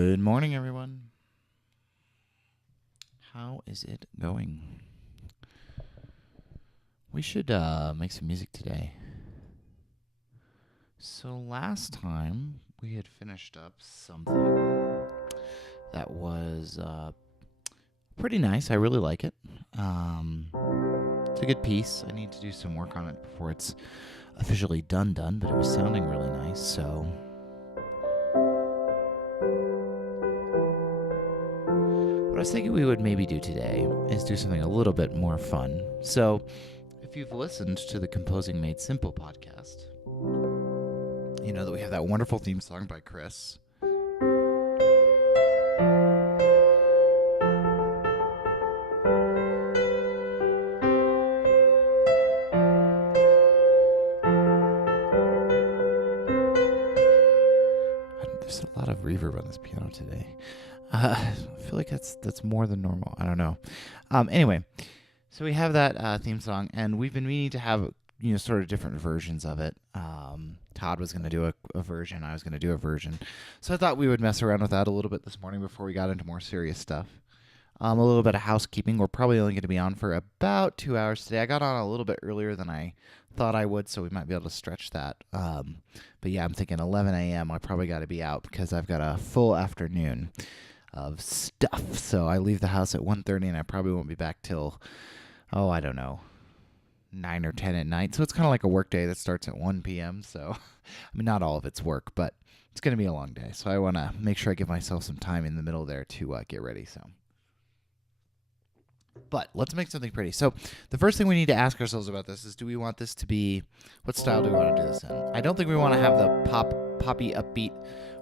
Good morning, everyone. How is it going? We should make some music today. So last time we had finished up something that was pretty nice. I really like it. It's a good piece. I need to do some work on it before it's officially done, but it was sounding really nice, so what I was thinking we would maybe do today is do something a little bit more fun. So, if you've listened to the Composing Made Simple podcast, you know that we have that wonderful theme song by Chris. There's a lot of reverb on this piano today. I feel like that's more than normal. I don't know. Anyway, so we have that theme song, and we've been meaning to have sort of different versions of it. Todd was going to do a version. I was going to do a version. So I thought we would mess around with that a little bit this morning before we got into more serious stuff. A little bit of housekeeping. We're probably only going to be on for about 2 hours today. I got on a little bit earlier than I thought I would, so we might be able to stretch that. But yeah, I'm thinking 11 a.m. I probably got to be out because I've got a full afternoon of stuff. So I leave the house at 1:30, and I probably won't be back till, I don't know, 9 or 10 at night. So it's kind of like a work day that starts at 1 p.m. So, I mean, not all of it's work, but it's going to be a long day. So I want to make sure I give myself some time in the middle there to get ready. But let's make something pretty. So the first thing we need to ask ourselves about this is, do we want this to be, what style do we want to do this in? I don't think we want to have the poppy, upbeat,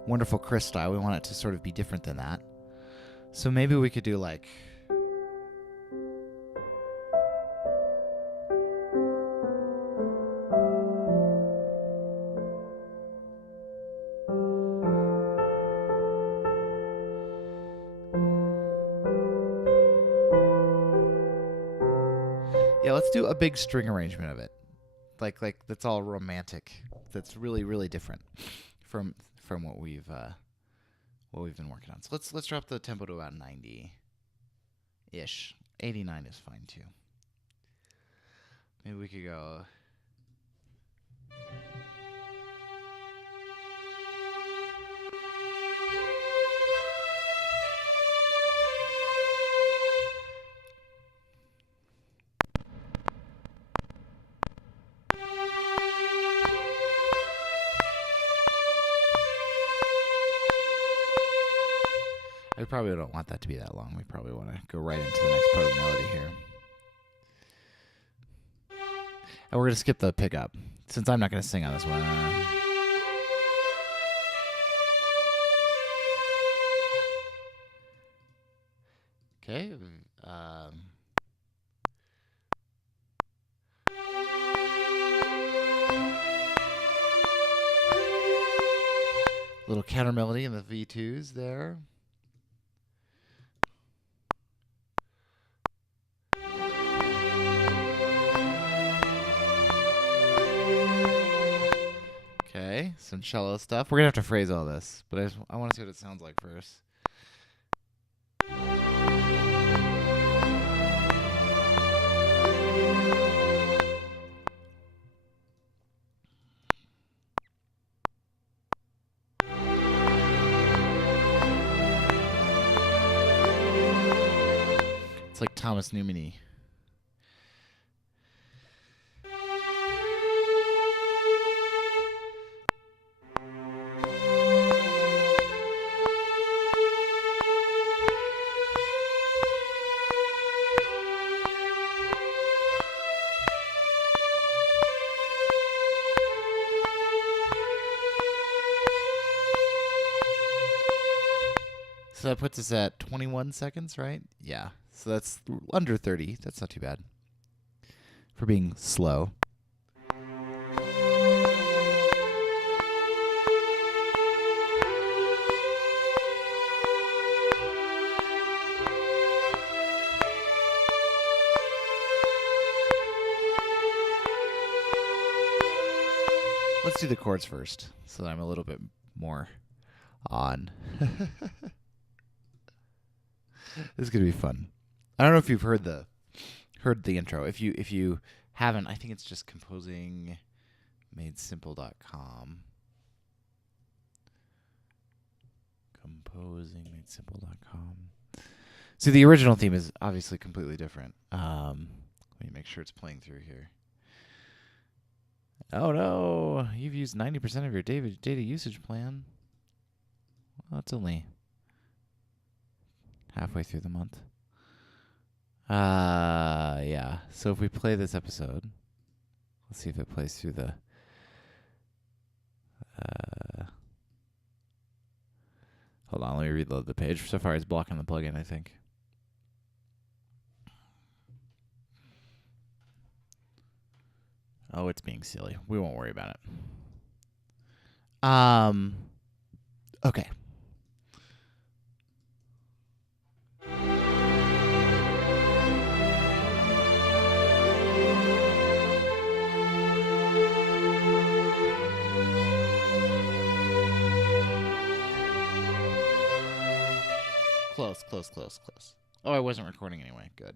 wonderful Chris style. We want it to sort of be different than that. So maybe we could do like, let's do a big string arrangement of it. Like that's all romantic. That's really, really different from what we've been working on. So let's drop the tempo to about 90-ish. 89 is fine too. Maybe we could go. I probably don't want that to be that long. We probably want to go right into the next part of the melody here. And we're going to skip the pickup, since I'm not going to sing on this one. Okay. Little counter melody in the V2s there. Okay, some cello stuff. We're going to have to phrase all this, but I want to see what it sounds like first. It's like Thomas Newman-y. So that puts us at 21 seconds, right? Yeah. So that's under 30. That's not too bad for being slow. Let's do the chords first, so that I'm a little bit more on. This is gonna be fun. I don't know if you've heard the intro. If you haven't, I think it's just composingmadesimple.com. Composingmadesimple.com. So the original theme is obviously completely different. Let me make sure it's playing through here. Oh no, you've used 90% of your data usage plan. Well, it's only halfway through the month. Yeah. So if we play this episode, let's see if it plays through the. Hold on, let me reload the page. Safari's blocking the plugin, I think. Oh, it's being silly. We won't worry about it. Okay. Close. Oh, I wasn't recording anyway. Good.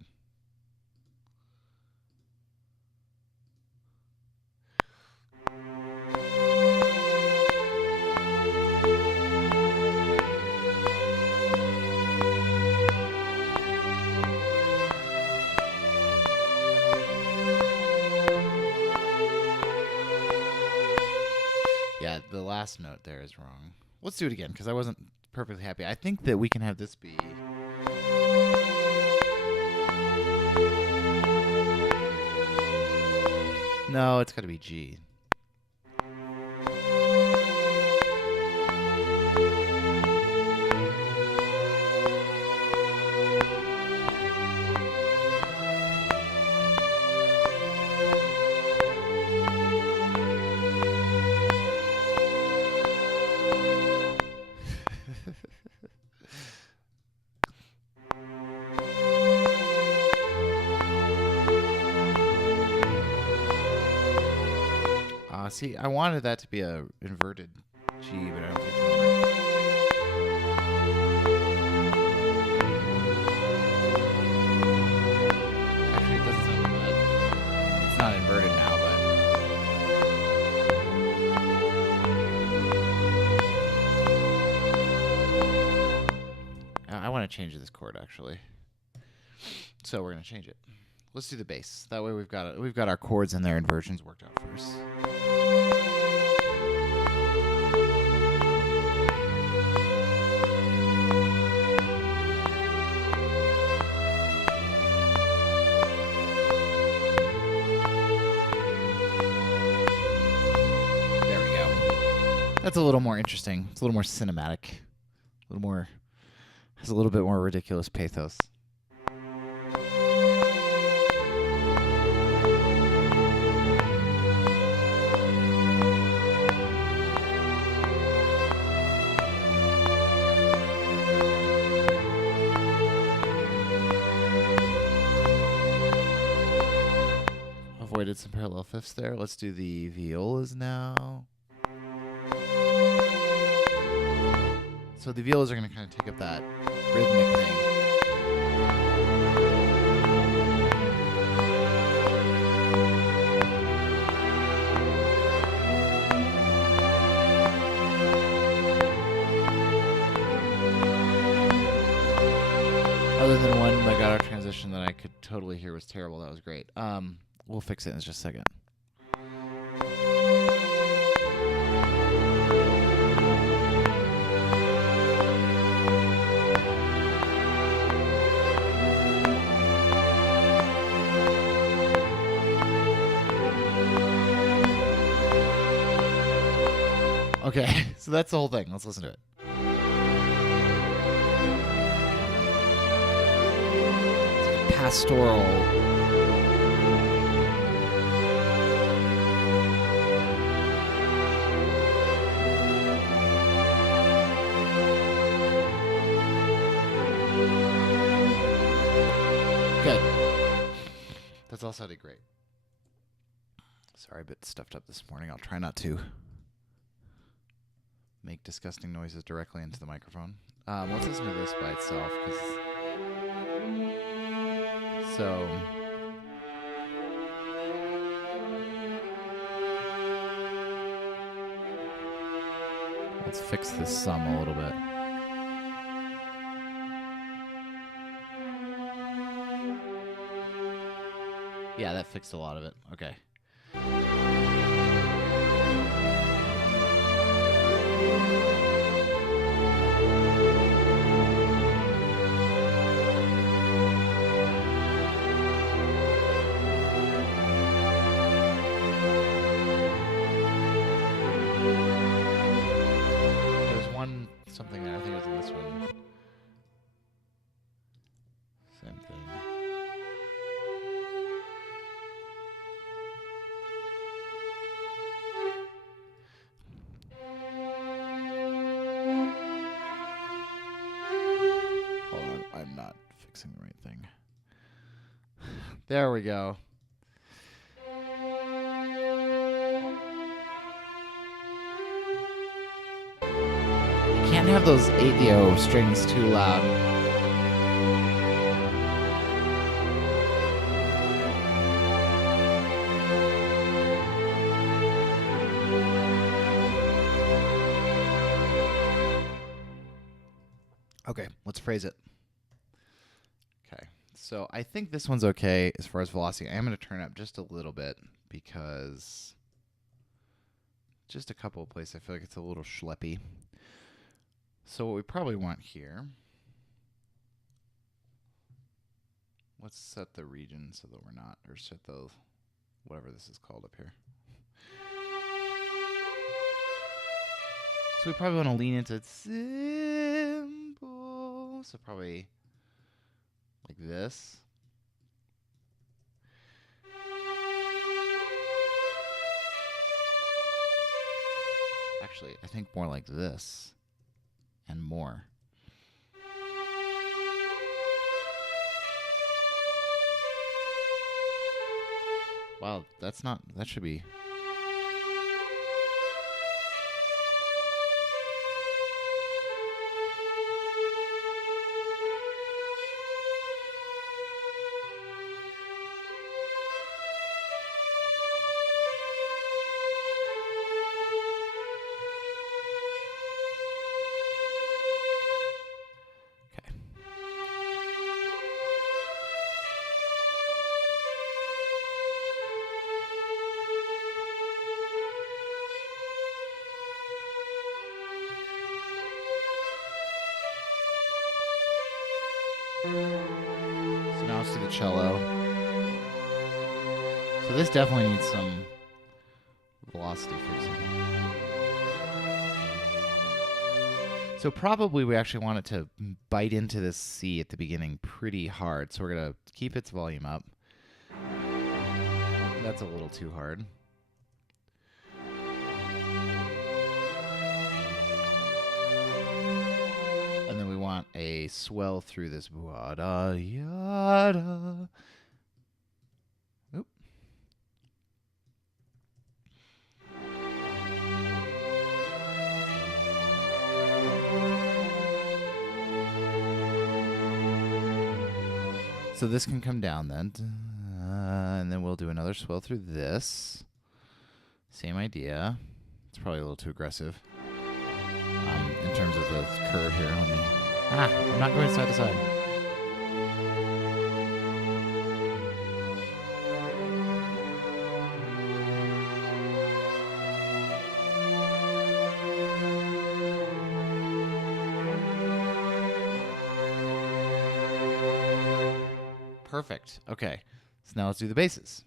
Yeah, the last note there is wrong. Let's do it again because I wasn't perfectly happy. I think that we can have this be. No, it's got to be G. See, I wanted that to be a inverted G, but I don't think it's gonna work. Actually, it doesn't sound bad. It's not inverted now, but I want to change this chord actually. So we're gonna change it. Let's do the bass. That way we've got our chords and their inversions worked out first. That's a little more interesting. It's a little more cinematic. Has a little bit more ridiculous pathos. Avoided some parallel fifths there. Let's do the violas now. So the violas are going to kind of take up that rhythmic thing. Other than one legato transition that I could totally hear was terrible. That was great. We'll fix it in just a second. Okay, so that's the whole thing. Let's listen to it. It's like a pastoral. Good. That's all sounded great. Sorry, a bit stuffed up this morning. I'll try not to make disgusting noises directly into the microphone. Let's listen to this by itself. So let's fix this sum a little bit. Yeah, that fixed a lot of it. Okay. Something there. I think it was in this one. Same thing. Hold on. I'm not fixing the right thing. There we go. Can't have those 8-0 strings too loud. Okay, let's phrase it. Okay, so I think this one's okay as far as velocity. I am going to turn up just a little bit because just a couple of places I feel like it's a little schleppy. So what we probably want here, let's set the region so that we're not, or set the, whatever this is called up here. So we probably want to lean into simple, so probably like this. Actually, I think more like this. And more. Wow, that's not, that should be. So now let's do the cello. So this definitely needs some velocity fixing. So probably we actually want it to bite into this C at the beginning pretty hard. So we're going to keep its volume up. That's a little too hard. And then we want a swell through this. Yada. Oop. So this can come down then. And then we'll do another swell through this. Same idea. It's probably a little too aggressive. In terms of the curve here. I'm not going side to side. Perfect. Okay. So now let's do the basses.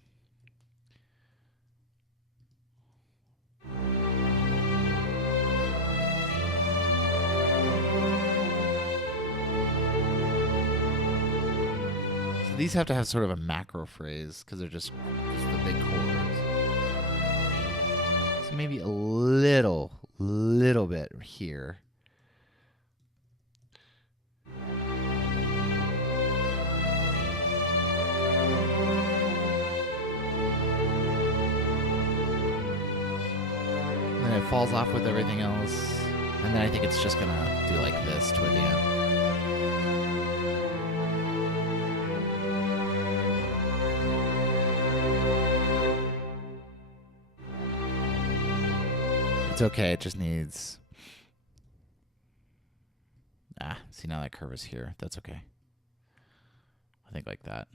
These have to have sort of a macro phrase because they're just the big chords. So maybe a little bit here. And then it falls off with everything else. And then I think it's just going to do like this toward the end. It's okay. It just needs... see, now that curve is here. That's okay. I think like that.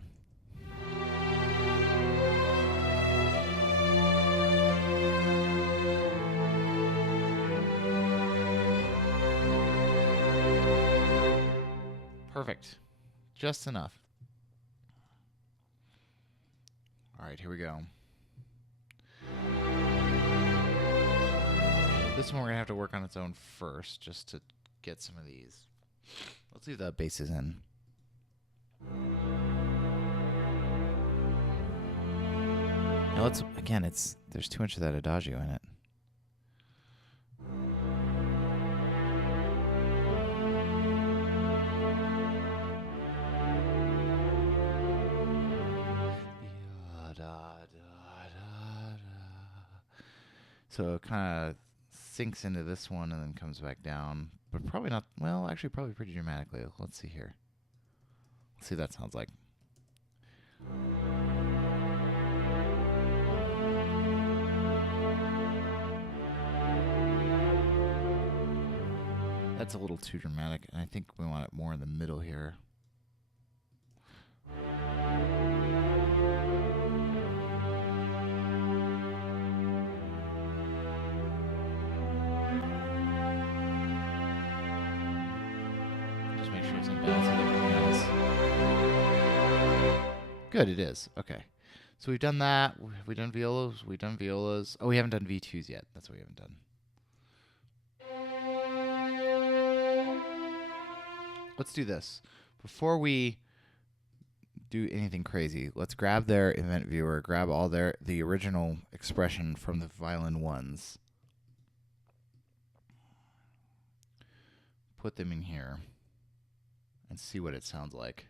Perfect. Just enough. All right, here we go. This one we're going to have to work on its own first, just to get some of these. Let's leave the basses in. Now let's, again, there's too much of that adagio in it. So it kind of sinks into this one and then comes back down. But probably not, well, actually probably pretty dramatically. Let's see here. Let's see what that sounds like. That's a little too dramatic, and I think we want it more in the middle here. Good, it is. Okay. So we've done that. We've done violas. We've done violas. Oh, we haven't done V2s yet. That's what we haven't done. Let's do this. Before we do anything crazy, let's grab their event viewer, grab all the original expression from the violin ones. Put them in here and see what it sounds like.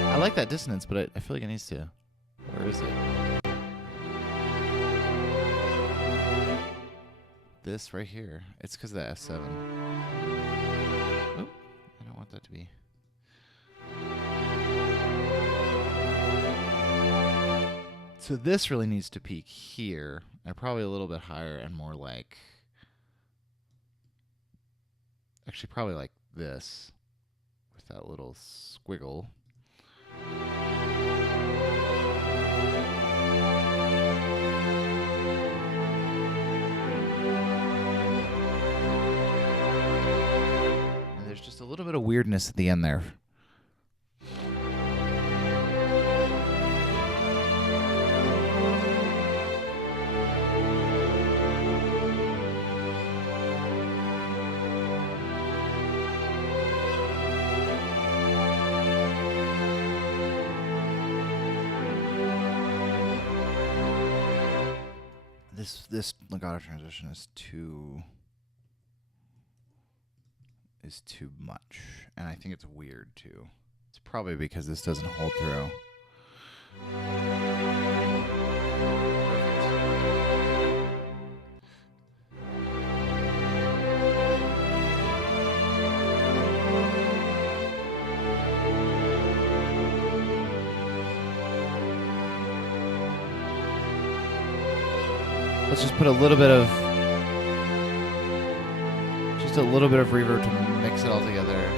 I like that dissonance, but I feel like it needs to. Where is it? This right here. It's because of the F7. Oh, I don't want that to be. So this really needs to peak here, and probably a little bit higher and more like... Actually, probably like this, with that little squiggle. And there's just a little bit of weirdness at the end there. This legato transition is too much, and I think it's weird too. It's probably because this doesn't hold through. Let's just put a little bit of reverb to mix it all together.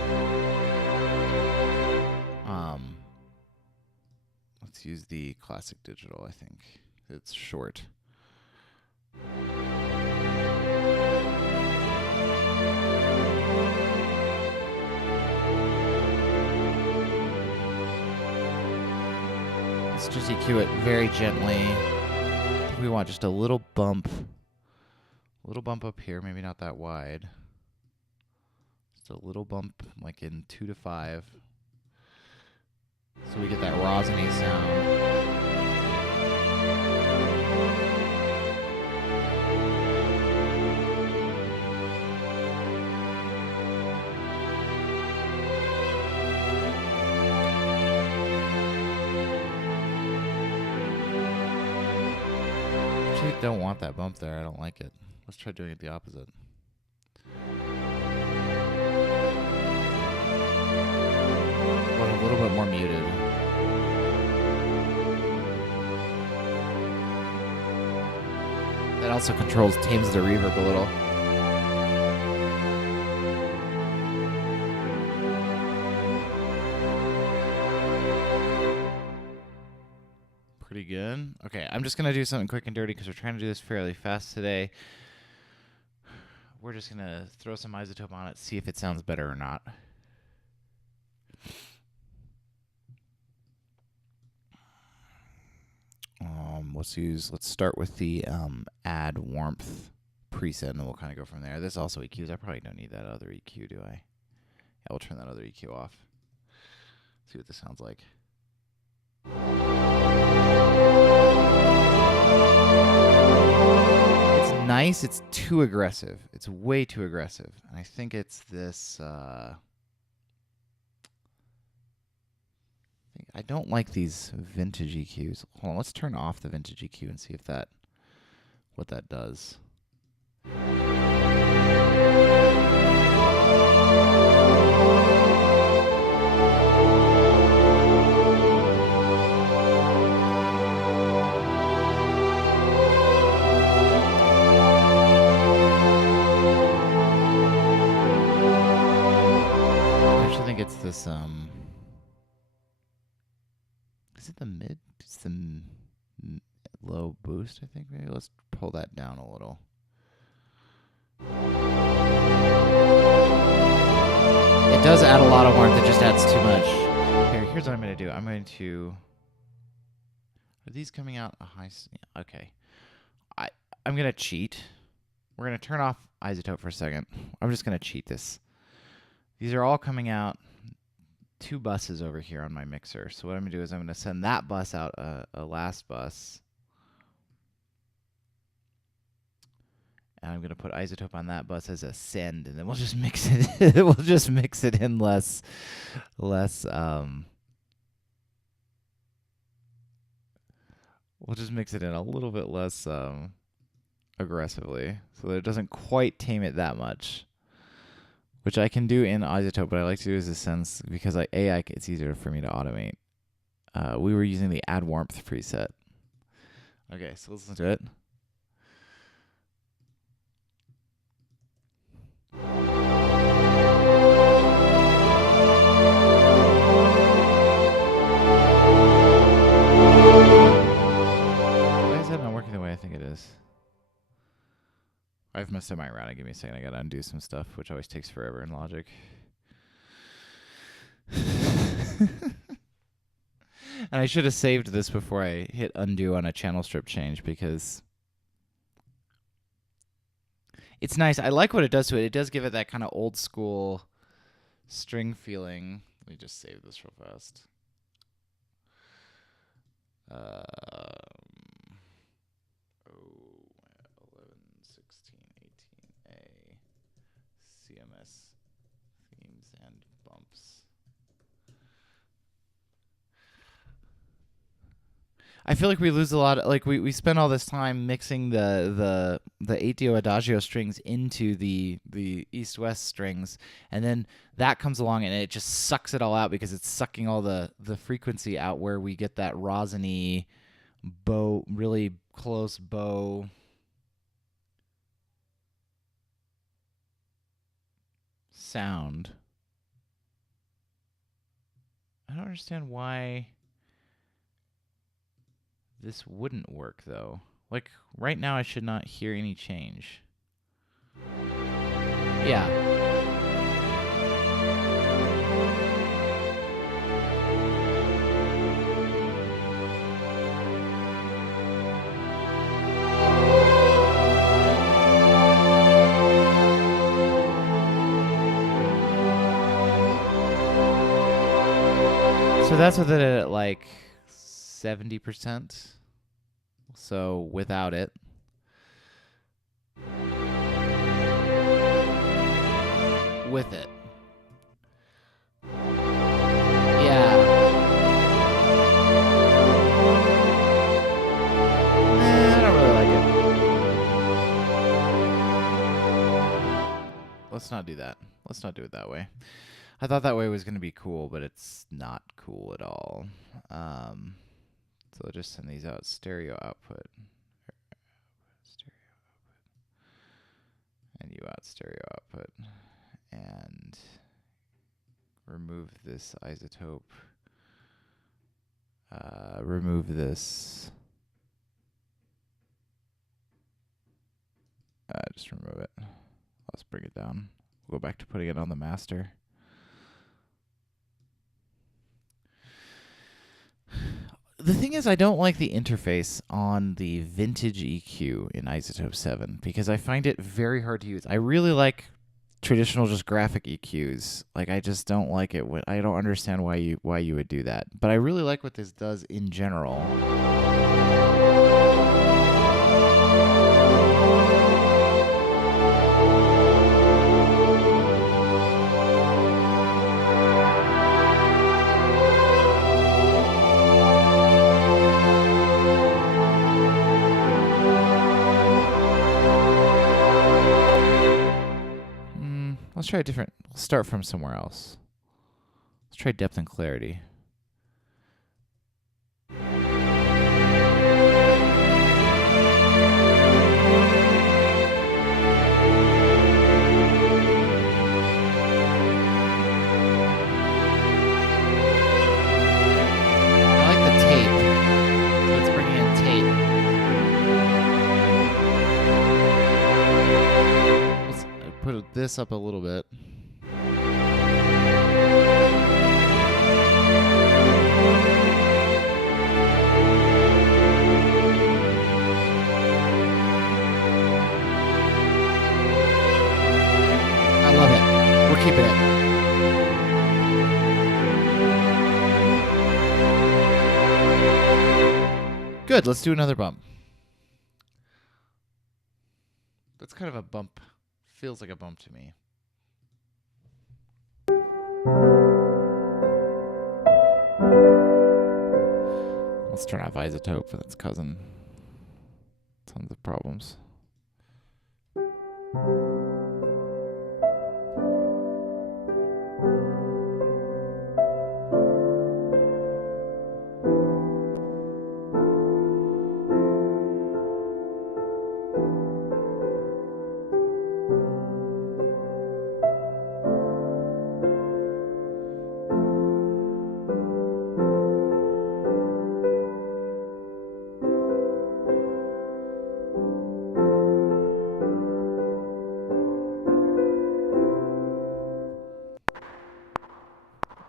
Let's use the classic digital, I think. It's short. Let's just EQ it very gently. We want just a little bump up here, maybe not that wide. Just a little bump, like in 2 to 5, so we get that rosiny sound. Don't want that bump there. I don't like it. Let's try doing it the opposite. But a little bit more muted. That also tames the reverb a little. Pretty good. Okay, I'm just going to do something quick and dirty because we're trying to do this fairly fast today. We're just going to throw some iZotope on it, see if it sounds better or not. Let's start with the add warmth preset, and then we'll kind of go from there. This also EQs. I probably don't need that other EQ, do I? Yeah, we'll turn that other EQ off. See what this sounds like. It's nice. It's too aggressive. It's way too aggressive. And I think it's this... I don't like these vintage EQs. Hold on, let's turn off the vintage EQ and see if what that does. I actually think it's this is it the mid? It's the low boost, I think. Maybe let's pull that down a little. It does add a lot of warmth. It just adds too much. Here's what I'm going to do. I'm going to... Are these coming out a high... Okay. I'm going to cheat. We're going to turn off iZotope for a second. I'm just going to cheat this. These are all coming out... 2 buses over here on my mixer. So what I'm going to do is I'm going to send that bus out a last bus. And I'm going to put iZotope on that bus as a send, and then we'll just mix it. We'll just mix it in less we'll just mix it in a little bit less aggressively so that it doesn't quite tame it that much. Which I can do in iZotope, but I like to do as a sense because it's easier for me to automate. We were using the add warmth preset. Okay, so let's listen to it. Why is that not working the way I think it is? I've messed up my routing. Give me a second. I gotta undo some stuff, which always takes forever in Logic. And I should have saved this before I hit undo on a channel strip change because it's nice. I like what it does to it. It does give it that kind of old school string feeling. Let me just save this real fast. 18A CMS themes and bumps. I feel like we lose a lot of, like we spend all this time mixing the 8-dio adagio strings into the east-west strings, and then that comes along and it just sucks it all out because it's sucking all the frequency out where we get that rosiny bow, really close bow sound. I don't understand why this wouldn't work though. Like right now I should not hear any change. Yeah. So that's with it at like 70%. So without it. With it. Yeah. I don't really like it. let's not do that. Let's not do it that way. I thought that way was going to be cool, but it's not cool at all. So I'll just send these out. Stereo output. Stereo output. And you out stereo output. And remove this isotope. Remove this. Just remove it. Let's bring it down. We'll go back to putting it on the master. The thing is, I don't like the interface on the vintage EQ in iZotope 7 because I find it very hard to use. I really like traditional just graphic EQs. Like, I just don't like it. I don't understand why you would do that. But I really like what this does in general. Let's try a different. Let's start from somewhere else. Let's try depth and clarity. I like the tape. Let's bring in tape. Let's put this up a little bit. I love it. We're keeping it. Good. Let's do another bump. That's kind of a bump. Feels like a bump to me. Let's turn off iZotope for its cousin. Tons of problems.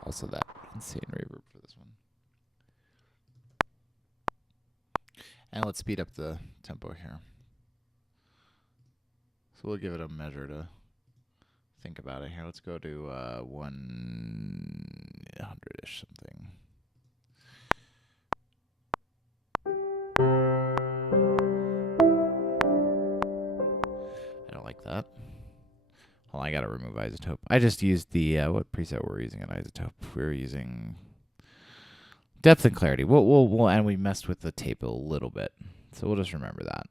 Also that insane reverb for this one. And let's speed up the tempo here. So we'll give it a measure to think about it here. Let's go to 100-ish something. I don't like that. Well, I gotta remove iZotope. I just used the what preset we're using in iZotope. We're using depth and clarity. We'll and we messed with the tape a little bit, so we'll just remember that.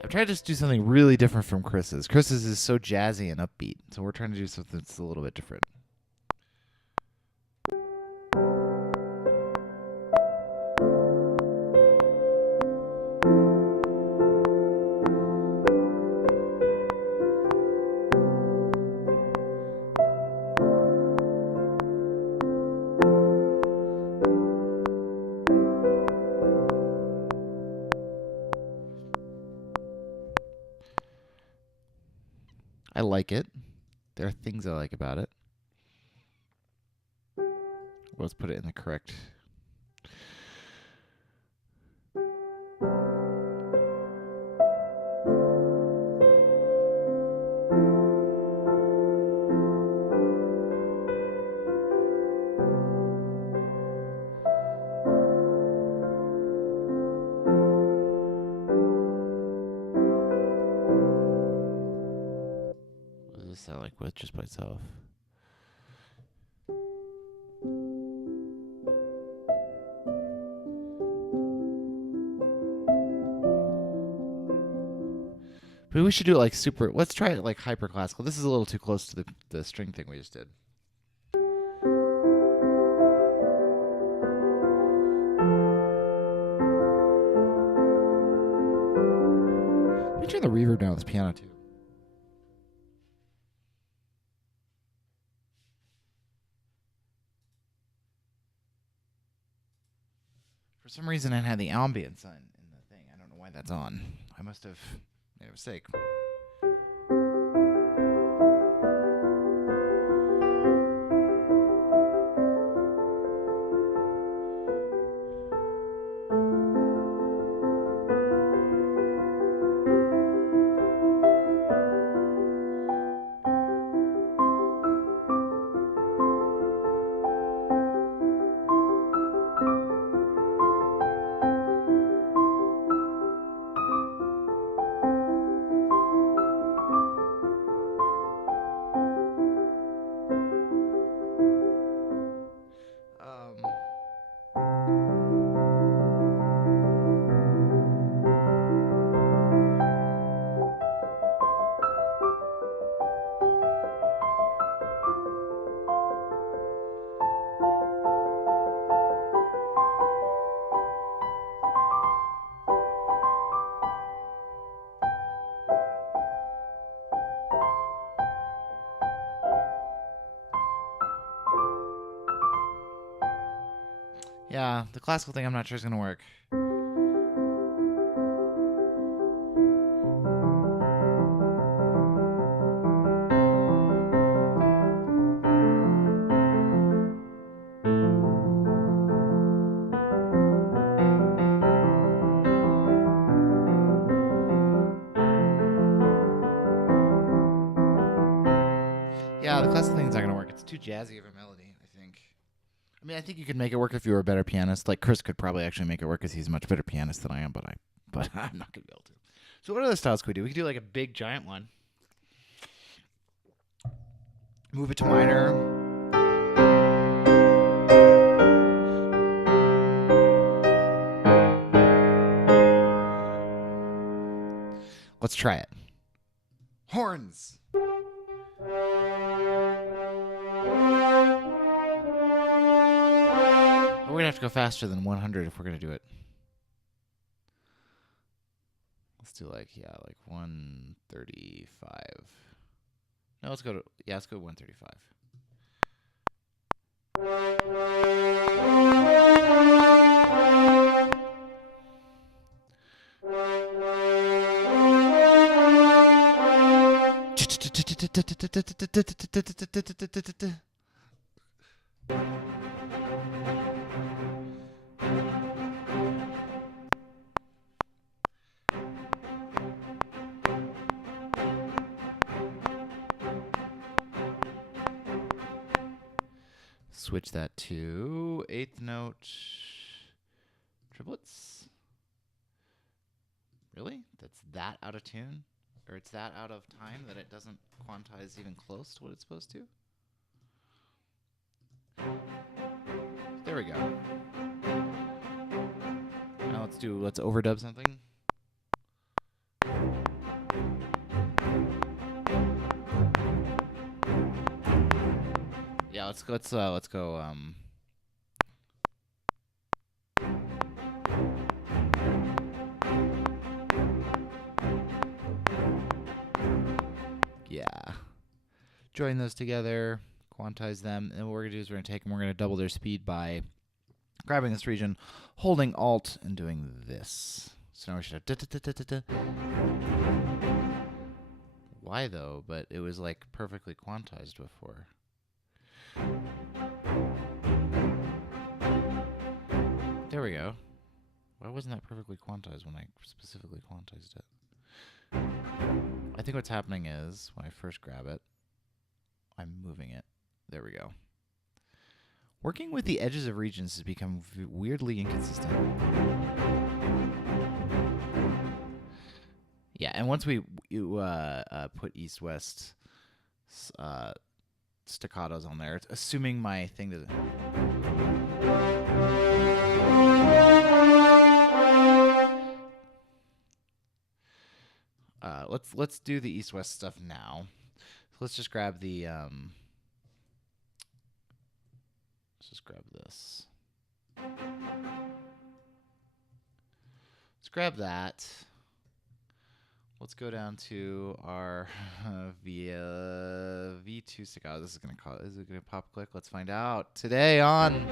I'm trying to just do something really different from Chris's. Chris's is so jazzy and upbeat, so we're trying to do something that's a little bit different. I like it. There are things I like about it. Let's put it in the correct. this sound like with just by itself? But we should do it like super. Let's try it like hyper classical. This is a little too close to the string thing we just did. Let me turn the reverb down on this piano too. For some reason, I had the ambience on in the thing. I don't know why that's on. I must have made a mistake. Yeah, the classical thing I'm not sure is going to work. Yeah, the classical thing's not going to work. It's too jazzy of a melody, I think. I mean, I think you could make it work if you were a better pianist. Like Chris could probably actually make it work because he's a much better pianist than I am, but I'm not going to be able to. So what other styles could we do? We could do like a big giant one. Move it to minor. Let's try it. Horns. We're going to have to go faster than 100 if we're going to do it. Let's do like 135. No, let's go 135. Switch that to eighth note triplets. Really? That's that out of tune? Or it's that out of time that it doesn't quantize even close to what it's supposed to? There we go. Now let's overdub something. Yeah, let's go. Yeah. Join those together, quantize them, and what we're gonna do is we're gonna take them. We're gonna double their speed by grabbing this region, holding Alt, and doing this. So now we should have. Why though? But it was like perfectly quantized before. There we go. Why wasn't that perfectly quantized when I specifically quantized it? I think what's happening is when I first grab it, I'm moving it. There we go. Working with the edges of regions has become weirdly inconsistent. Yeah, and once we put east-west staccatos on there. Assuming my thing doesn't. Let's do the east-west stuff now. So let's just grab the let's just grab this. Let's grab that. Let's go down to our V2 staccato. This is gonna call. Is it gonna pop click? Let's find out today on.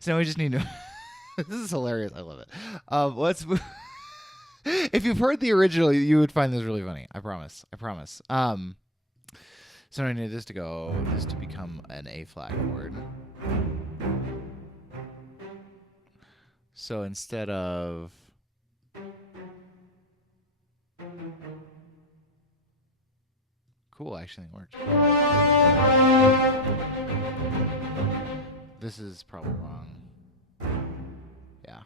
So now we just need to. This is hilarious. I love it. Let's. If you've heard the original, you would find this really funny. I promise. I promise. So I need this to go. This to become an A flat chord. So instead of cool, actually it worked. This is probably wrong. Yeah.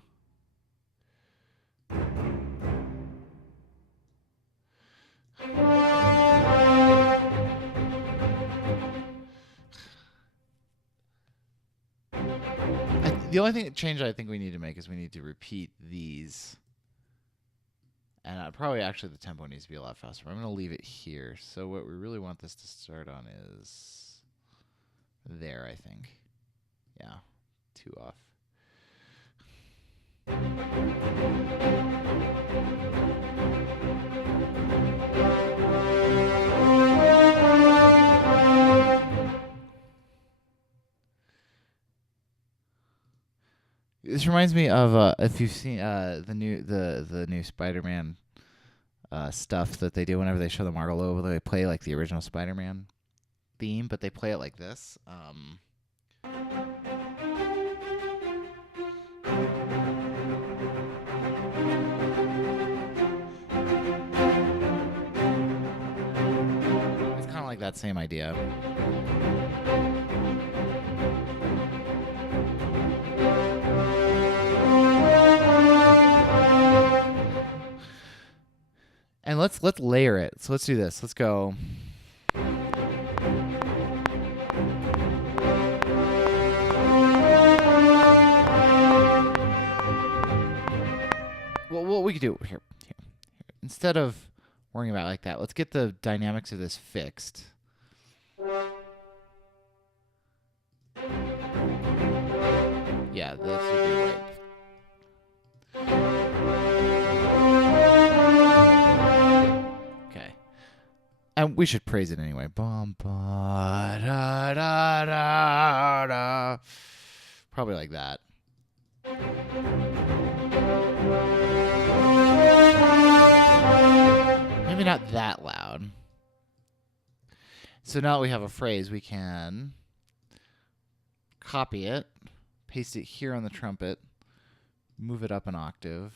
The only thing change I think we need to make is we need to repeat these. And probably actually the tempo needs to be a lot faster. I'm going to leave it here. So what we really want this to start on is there, I think. Yeah, 2 off. This reminds me of if you've seen the new Spider-Man stuff that they do whenever they show the Margot logo. They play like the original Spider-Man theme, but they play it like this. It's kind of like that same idea. And let's layer it. So let's do this. Let's go. Well, what we could do here. Instead of worrying about it like that, let's get the dynamics of this fixed. Yeah, this would be right. And we should praise it anyway. Bum, ba, da, da, da, da. Probably like that. Maybe not that loud. So now that we have a phrase, we can copy it, paste it here on the trumpet, move it up an octave.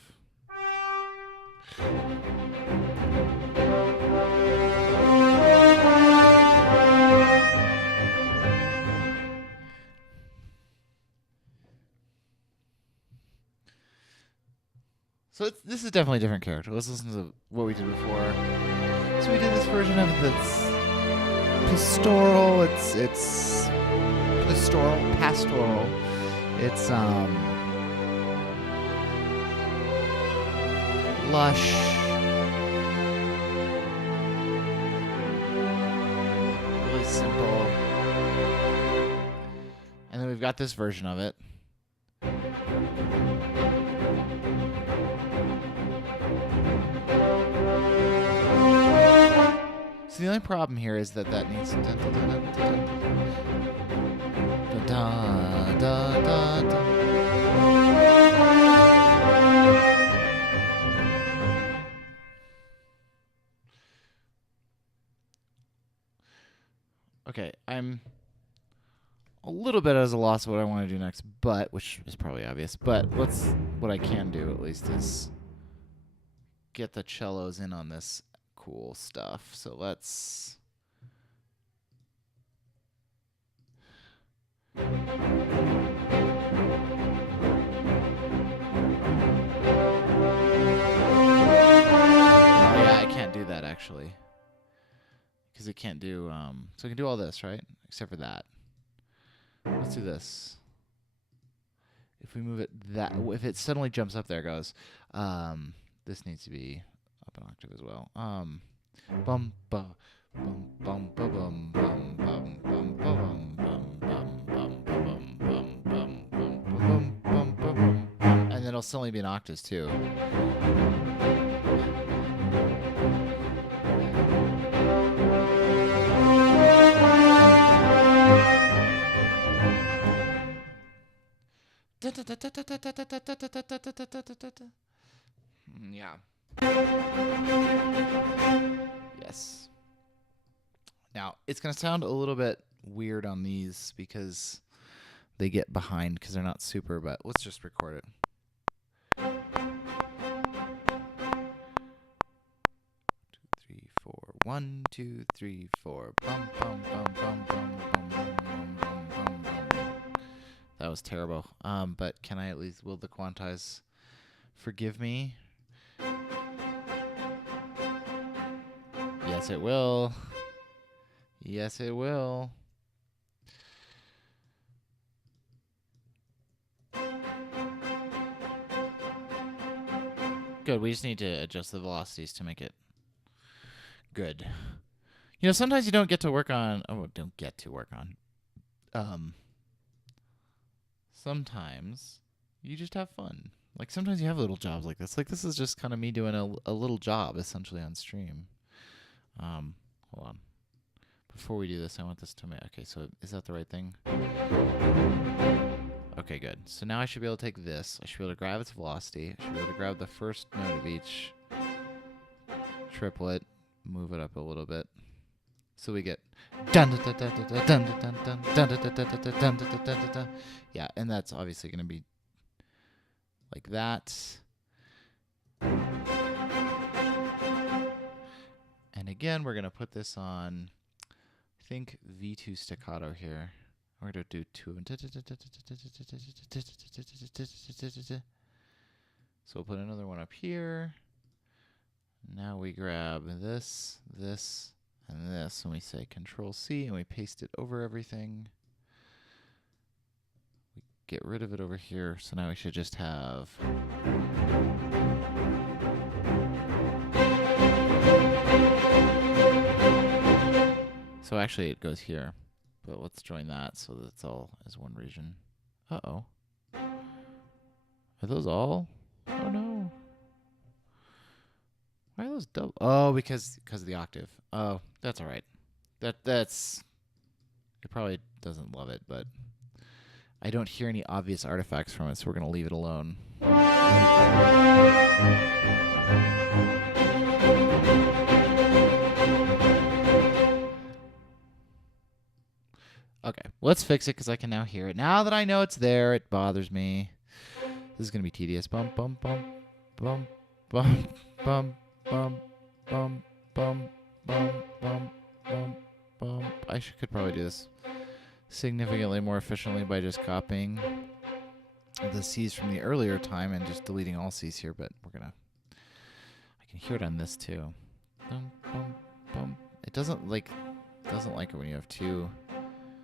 So this is definitely a different character. Let's listen to what we did before. So we did this version of it that's pastoral. It's pastoral. It's lush. Really simple. And then we've got this version of it. So the only problem here is that needs da da da da da. Okay, I'm a little bit at a loss of what I want to do next, but which is probably obvious. But what I can do at least is get the cellos in on this cool stuff. So let's it can't do. So it can do all this, right? Except for that. Let's do this. If we move it that, if it suddenly jumps up, there it goes. This needs to be up an octave as well. Bum ba bum bum ba bum bum bum bum ba bum bum bum bum ba bum bum bum bum bum bum bum bum, and then it'll suddenly be in octaves too. Yeah. Yes. Now, it's going to sound a little bit weird on these because they get behind because they're not super, but let's just record it. 2, 3, 4. 1, 2, 3, 4. Bum bum bum bum bum bum bum bum bum bum. That was terrible. But can I at least, will the quantize forgive me? Yes, it will. Yes, it will. Good. We just need to adjust the velocities to make it good. You know, sometimes you don't get to work on. Oh, don't get to work on. Sometimes you just have fun. Like sometimes you have little jobs like this. Like this is just kind of me doing a little job essentially on stream. Hold on. Before we do this, I want this to make. Okay, so is that the right thing? Okay, good. So now I should be able to take this. I should be able to grab its velocity. I should be able to grab the first note of each triplet, move it up a little bit. So we get dun dun dun dun dun dun dun dun dun dun dun dun dun dun dun. Yeah, and that's obviously going to be like that. And again, we're going to put this on, I think, V2 staccato here. We're going to do 2. So we'll put another one up here. Now we grab this, this, and this, and we say Control-C, and we paste it over everything. We get rid of it over here, so now we should just have... So actually it goes here, but let's join that so that it's all as one region. Uh-oh. Are those all? Oh no. Why are those double? Oh, because of the octave. Oh, that's all right. That's it probably doesn't love it, but I don't hear any obvious artifacts from it, so we're gonna leave it alone. Okay, let's fix it because I can now hear it. Now that I know it's there, it bothers me. This is gonna be tedious. Bum bum bum bum bum bum bum bum bum bum bum bum bum. I could probably do this significantly more efficiently by just copying the C's from the earlier time and just deleting all C's here, but we're gonna... I can hear it on this too. Bum bum bum. It doesn't like it when you have two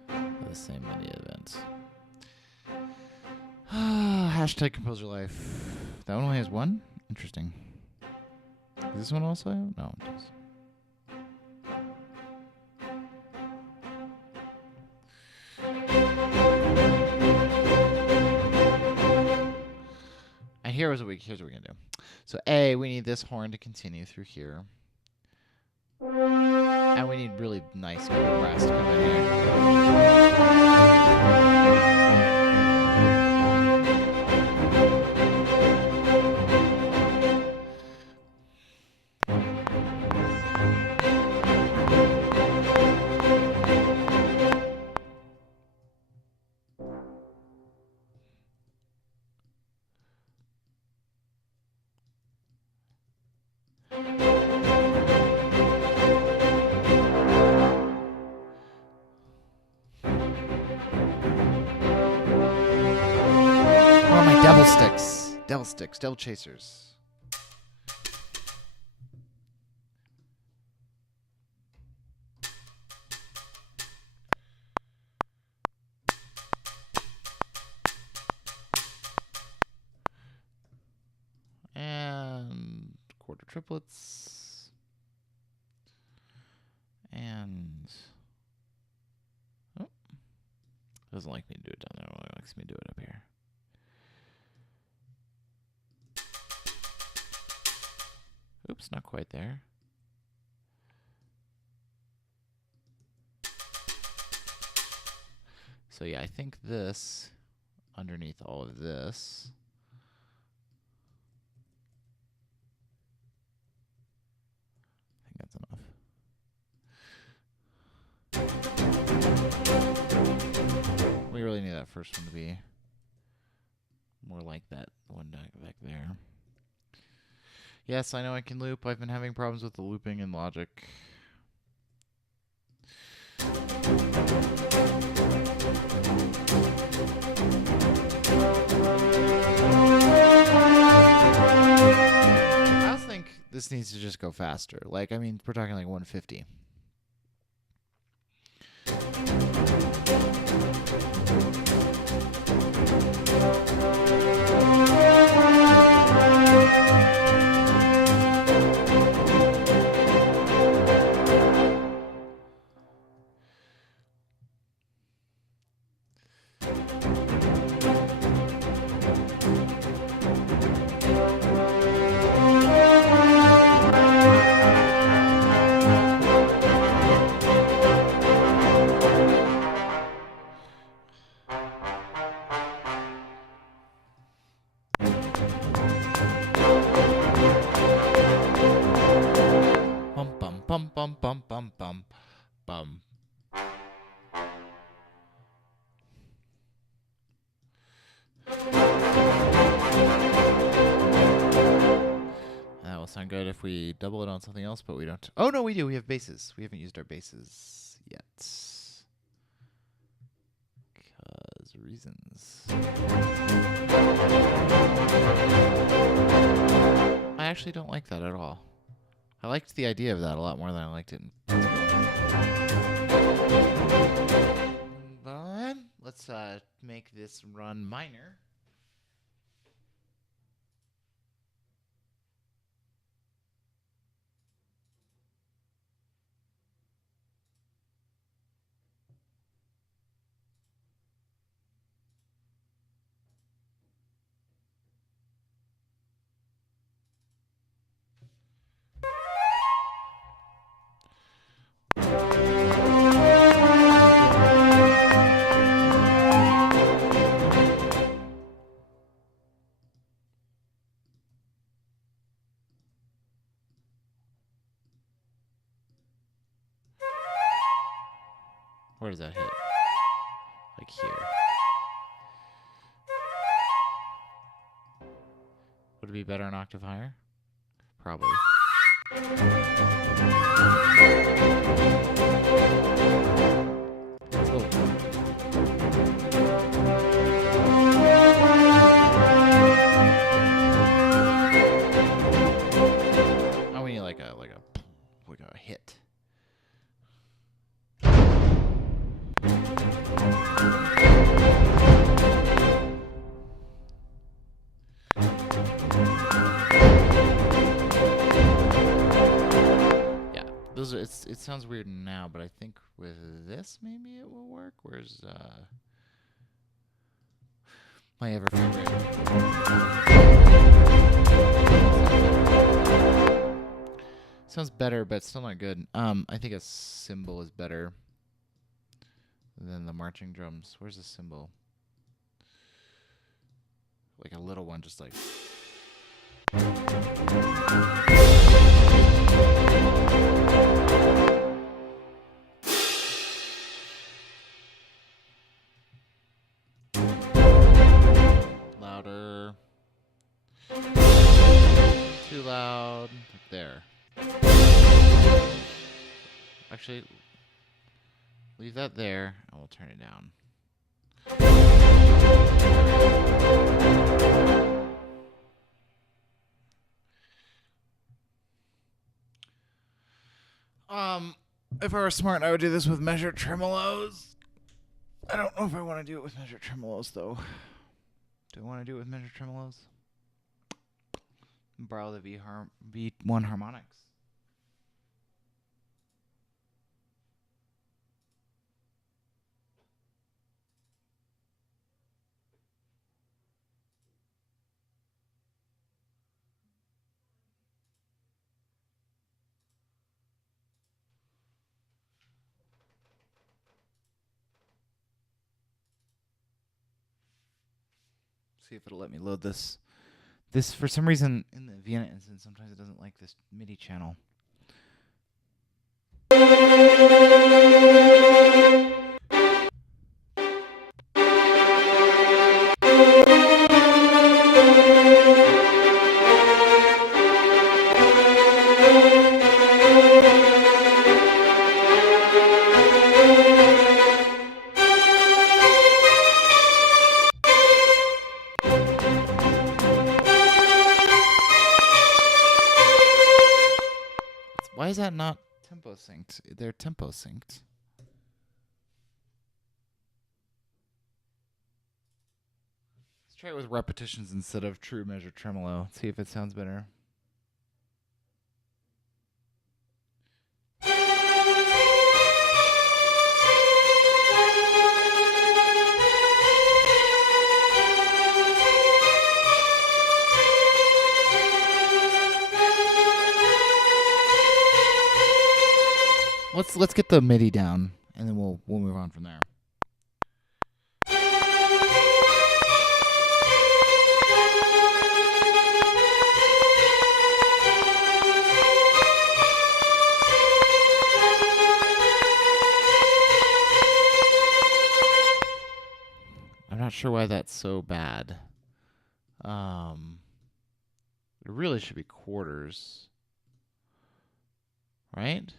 of the same MIDI events. Hashtag composer life. That one only has one? Interesting. Does this one also have? No, it does. And here's what we're gonna do. So A, we need this horn to continue through here. And we need really nice brass to come in here. Devil sticks, devil chasers. quarter triplets. And oh, doesn't like me to do it down there. It likes me to do it up here. Oops, not quite there. So yeah, I think this underneath all of this. I think that's enough. We really need that first one to be more like that one back there. Yes, I know I can loop. I've been having problems with the looping in Logic. I also think this needs to just go faster. Like, I mean, we're talking like 150. Bum bum bum bum bum bum. That will sound good if we double it on something else, but we don't. Oh no, we do. We have bases. We haven't used our bases yet. Because reasons. I actually don't like that at all. I liked the idea of that a lot more than I liked it in but let's make this run minor. Where does that hit? Like here. Would it be better an octave higher? Probably. Oh, we need like a hit. It sounds weird now, but I think with this maybe it will work. Where's my ever favorite? Sounds better, but still not good. I think a cymbal is better than the marching drums. Where's the cymbal? Like a little one, just like. Louder. Too loud. There. Actually, leave that there, and we'll turn it down. If I were smart, I would do this with measured tremolos. I don't know if I want to do it with measured tremolos, though. Do I want to do it with measured tremolos? Borrow the V1 harmonics. See if it'll let me load this. This, for some reason, in the Vienna instance, sometimes it doesn't like this MIDI channel. Why is that not tempo synced? They're tempo synced. Let's try it with repetitions instead of true measure tremolo. See if it sounds better. Let's get the MIDI down, and then we'll move on from there. I'm not sure why that's so bad. It really should be quarters, right?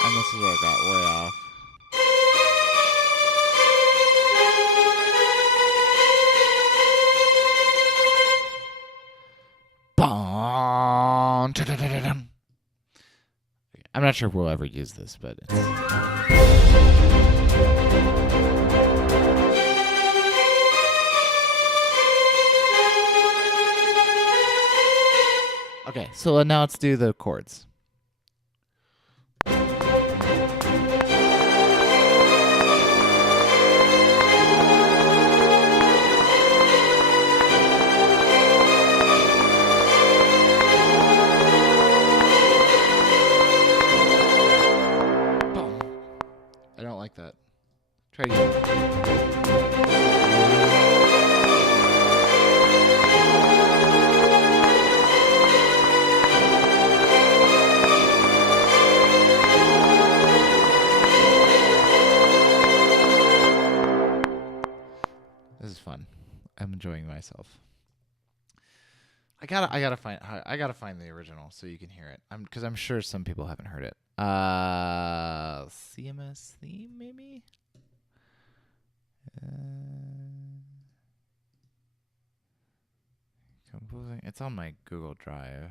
And this is where I got way off. I'm not sure if we'll ever use this, but it's... Okay, so now let's do the chords. I don't like that. Try again. This is fun. I'm enjoying myself. I gotta find the original so you can hear it. Because I'm sure some people haven't heard it. CMS theme maybe. Composing. It's on my Google Drive.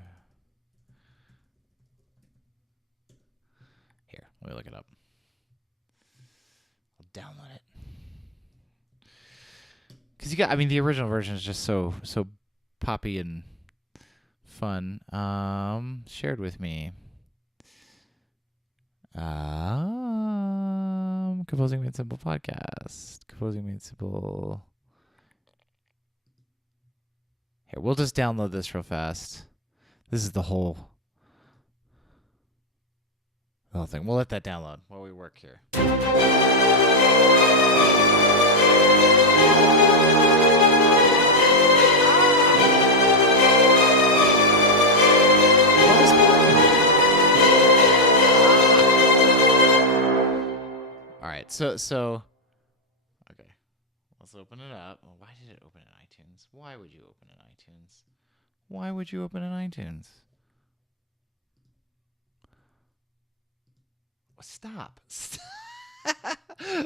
Here, let me look it up. I'll download it. Because the original version is just so poppy and fun. Shared with me. Composing Made Simple podcast. Composing Made Simple. Here, we'll just download this real fast. This is the whole thing. We'll let that download while we work here. All right, so okay, let's open it up. Well, why did it open in iTunes? Why would you open in iTunes? Why would you open in iTunes? Stop.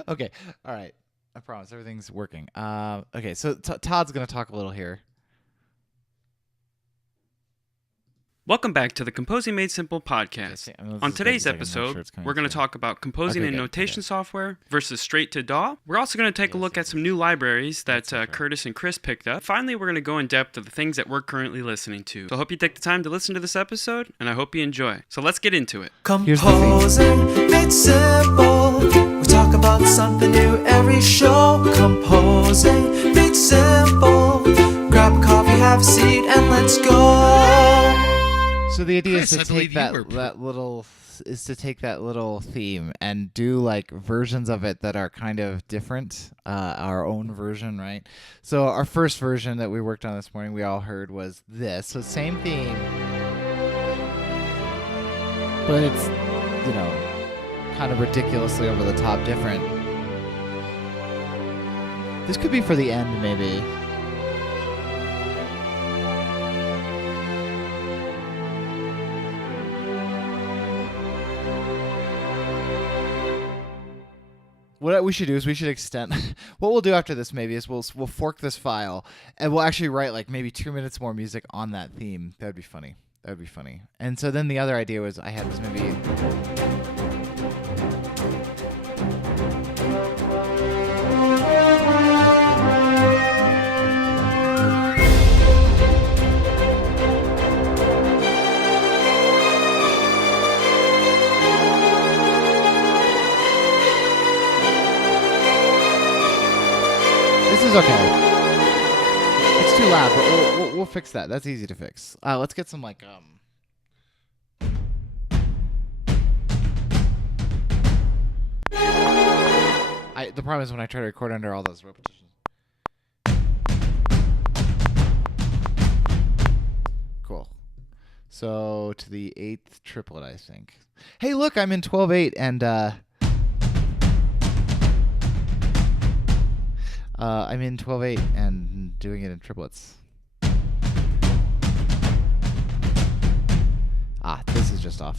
Okay, all right. I promise everything's working. Okay, so Todd's gonna talk a little here. Welcome back to the Composing Made Simple podcast. On today's episode, we're going to talk about composing in notation software versus straight to DAW. We're also going to take a look at some new libraries that Curtis and Chris picked up. Finally, we're going to go in depth of the things that we're currently listening to. So I hope you take the time to listen to this episode, and I hope you enjoy. So let's get into it. Composing Made Simple. We talk about something new every show. Composing Made Simple. Grab a coffee, have a seat, and let's go. So the idea Chris, is to take that little theme and do like versions of it that are kind of different, our own version, right? So our first version that we worked on this morning, we all heard was this. So same theme, but it's, kind of ridiculously over the top different. This could be for the end, maybe. What we should do is we should extend. What we'll do after this maybe is we'll fork this file and we'll actually write like maybe 2 minutes more music on that theme. That would be funny. And so then the other idea was maybe. This is okay. It's too loud, but we'll fix that. That's easy to fix. Let's get some like the problem is when I try to record under all those repetitions. Cool. So to the 8th triplet, I think. Hey, look, I'm in 12/8 and I'm in 12/8 and doing it in triplets. This is just off.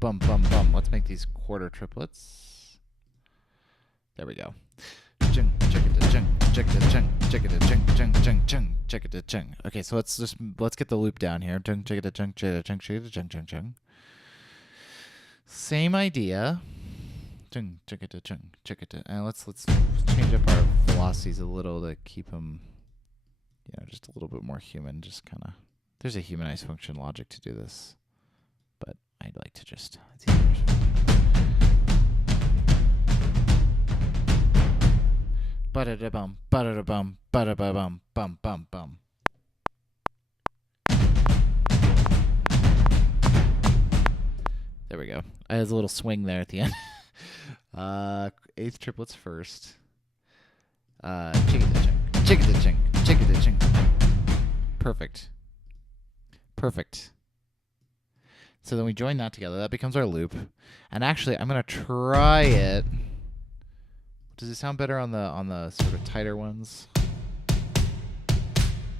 Bum, bum, bum. Let's make these quarter triplets. There we go. Okay, so let's get the loop down here. Same idea. And let's change up our velocities a little to keep them, just a little bit more human. Just kind of, there's a humanize function logic to do this, but I'd like to just. Ba-da-da-bum, ba-da-da-bum, ba-da-ba-bum, bum, bum, bum. There we go. There's a little swing there at the end. 8th triplets first. Chicka-da-ching. Perfect. So then we join that together. That becomes our loop. And actually, I'm gonna try it. Does it sound better on the sort of tighter ones?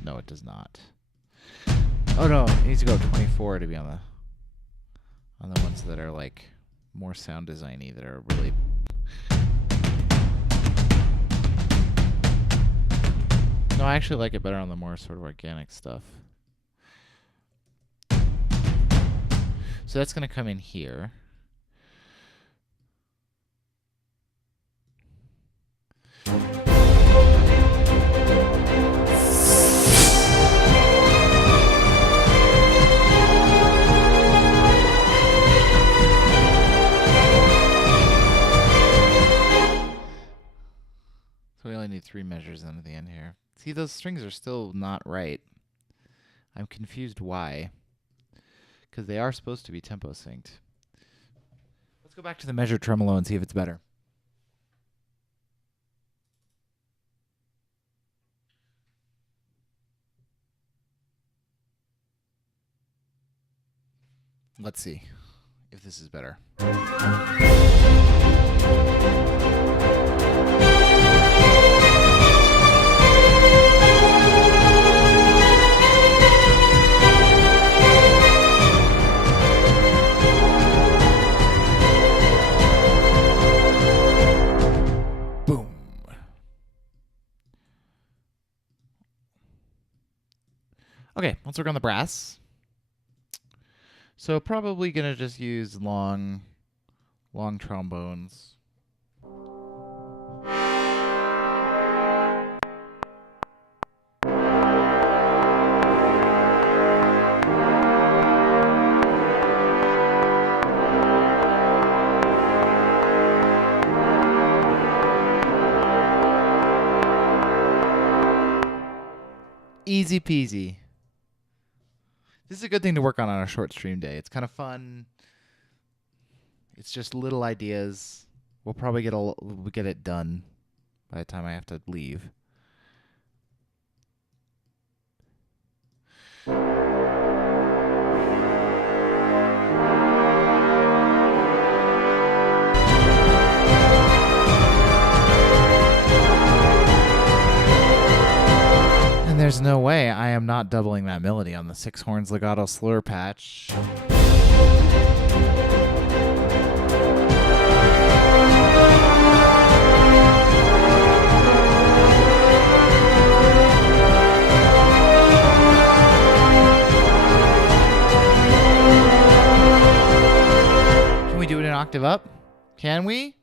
No, it does not. Oh no, it needs to go 24 to be on the ones that are like more sound designy, that are really. No, I actually like it better on the more sort of organic stuff. So that's going to come in here. So we only need 3 measures then at the end here. See, those strings are still not right. I'm confused why. Because they are supposed to be tempo synced. Let's go back to the measured tremolo and see if it's better. Let's see if this is better. Okay, let's work on the brass. So probably going to just use long trombones. Easy peasy. This is a good thing to work on a short stream day. It's kind of fun. It's just little ideas. We'll probably get it done by the time I have to leave. And there's no way I am not doubling that melody on the Six Horns Legato Slur patch. Can we do it an octave up? Can we?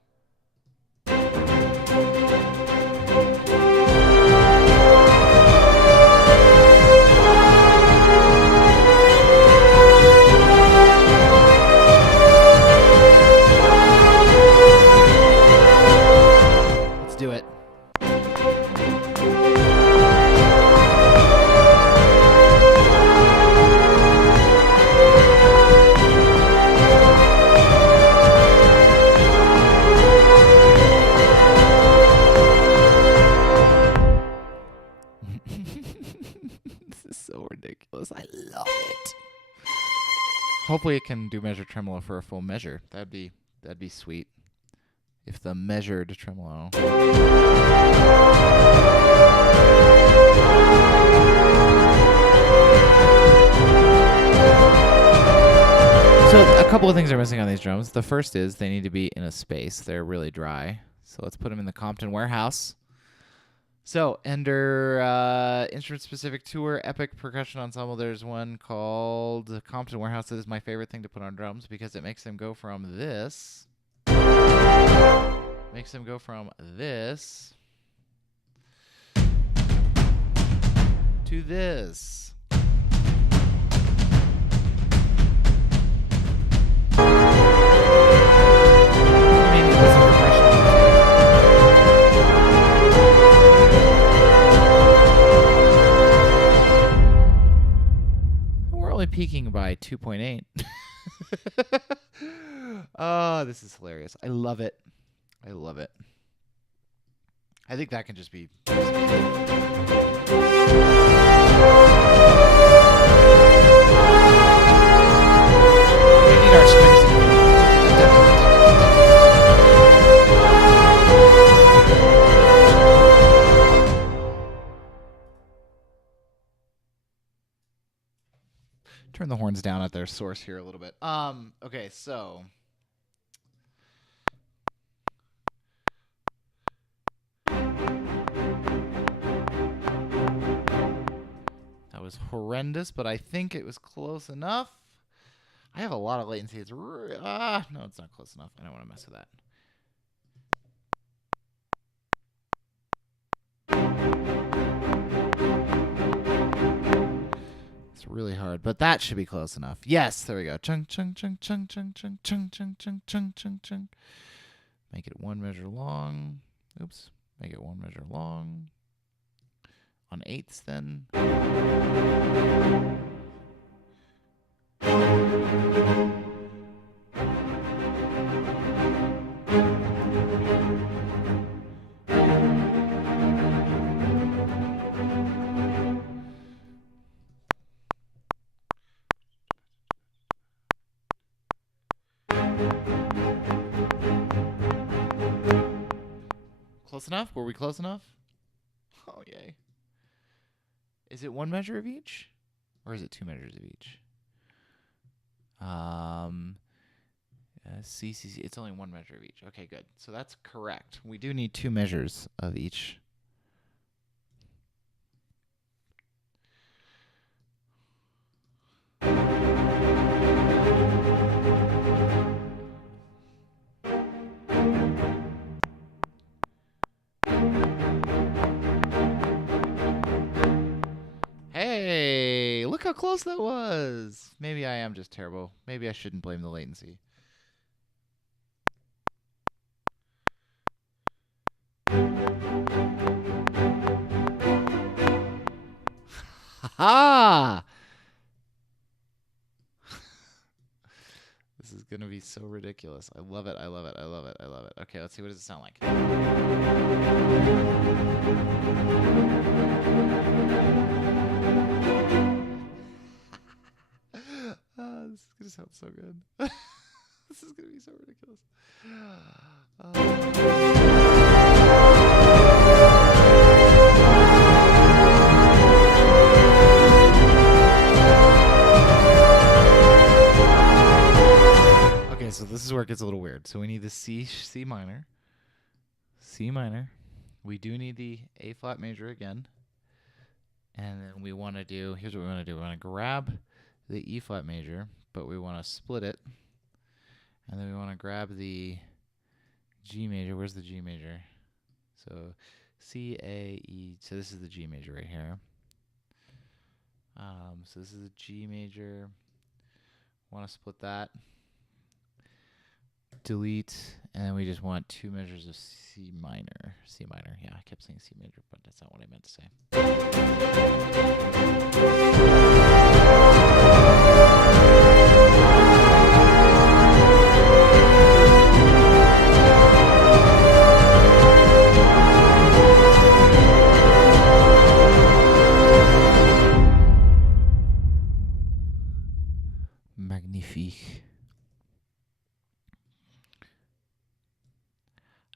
Do it. This is so ridiculous. I love it. Hopefully it can do measured tremolo for a full measure. That'd be sweet. If the measured tremolo. So a couple of things are missing on these drums. The first is they need to be in a space. They're really dry. So let's put them in the Compton Warehouse. So under instrument-specific tour, Epic Percussion Ensemble, there's one called Compton Warehouse. That is my favorite thing to put on drums because it makes them go from this. Makes them go from this to this. We're only peaking by 2.8. Oh, this is hilarious. I love it. I love it. I think that can just be... We need our strings. Turn the horns down at their source here a little bit. Okay, so... was horrendous, but I think it was close enough. I have a lot of latency. It's no, it's not close enough. I don't want to mess with that. It's really hard, but that should be close enough. Yes, there we go. Chung chung chung chung chung chung chung chung chung chung chung chung. Make it one measure long. Oops. Make it one measure long. On eighths, then. Close enough? Were we close enough? Oh, yay. Is it one measure of each? Or is it two measures of each? C. It's only one measure of each. Okay, good. So that's correct. We do need two measures of each. how close that was. Maybe I am just terrible. Maybe I shouldn't blame the latency. Ha! This is going to be so ridiculous. I love it. I love it. I love it. I love it. Okay, let's see. What does it sound like? This is going to sound so good. This is going to be so ridiculous. Okay, so this is where it gets a little weird. So we need the C minor. C minor. We do need the A flat major again. And then we want to do, here's what we want to do. We want to grab the E flat major, but we want to split it. And then we want to grab the G major. Where's the G major? So C, A, E. So this is the G major right here. So this is a G major. Want to split that. Delete. And then we just want 2 measures of C minor. C minor. Yeah, I kept saying C major, but that's not what I meant to say. Magnifique.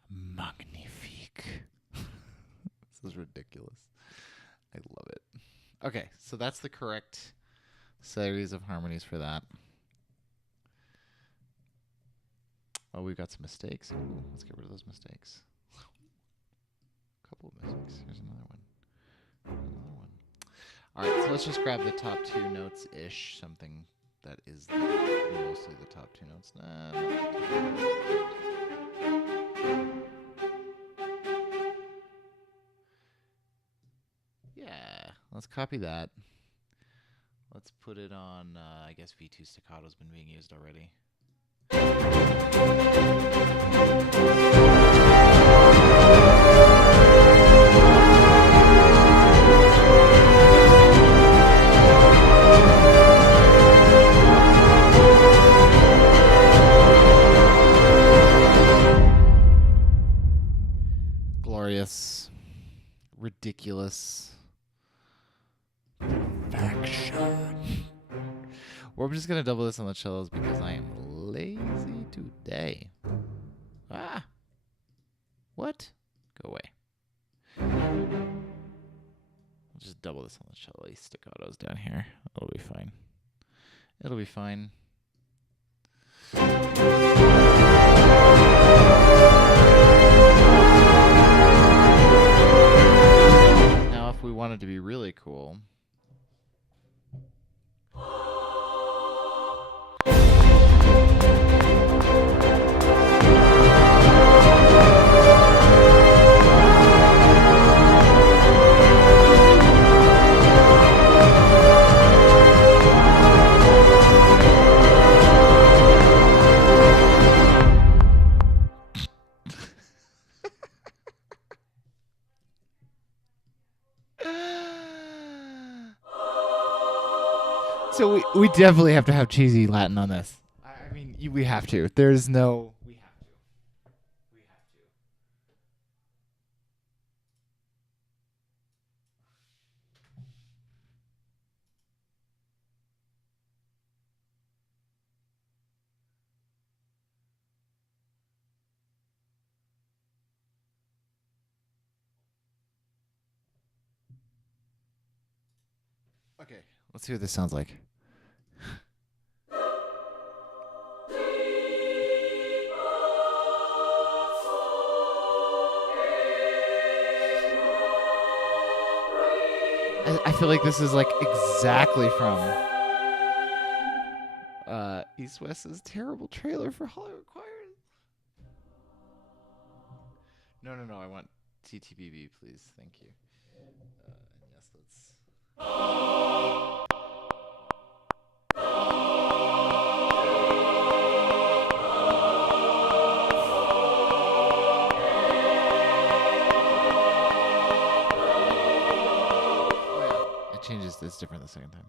Magnifique. This is ridiculous. I love it. Okay, so that's the correct series of harmonies for that. Oh, we've got some mistakes. Ooh, let's get rid of those mistakes. A couple of mistakes. Here's another one. Another one. All right, so let's just grab the top 2 notes-ish, something that is mostly the top 2 notes. Yeah, let's copy that. Let's put it on, I guess V2 staccato's been being used already. Glorious. Ridiculous. Perfection. We're just going to double this on the cellos because I am lazy today. Ah. What? Go away. We'll just double this on the cello staccatos down here. It'll be fine. It'll be fine. Now, if we wanted to be really cool... So we definitely have to have cheesy Latin on this. I mean, we have to. There's no... We have to. We have to. Okay, let's see what this sounds like. I feel like this is like exactly from East West's terrible trailer for Hollywood Choir. No, I want TTBB, please. Thank you. Yes, let's. the second time.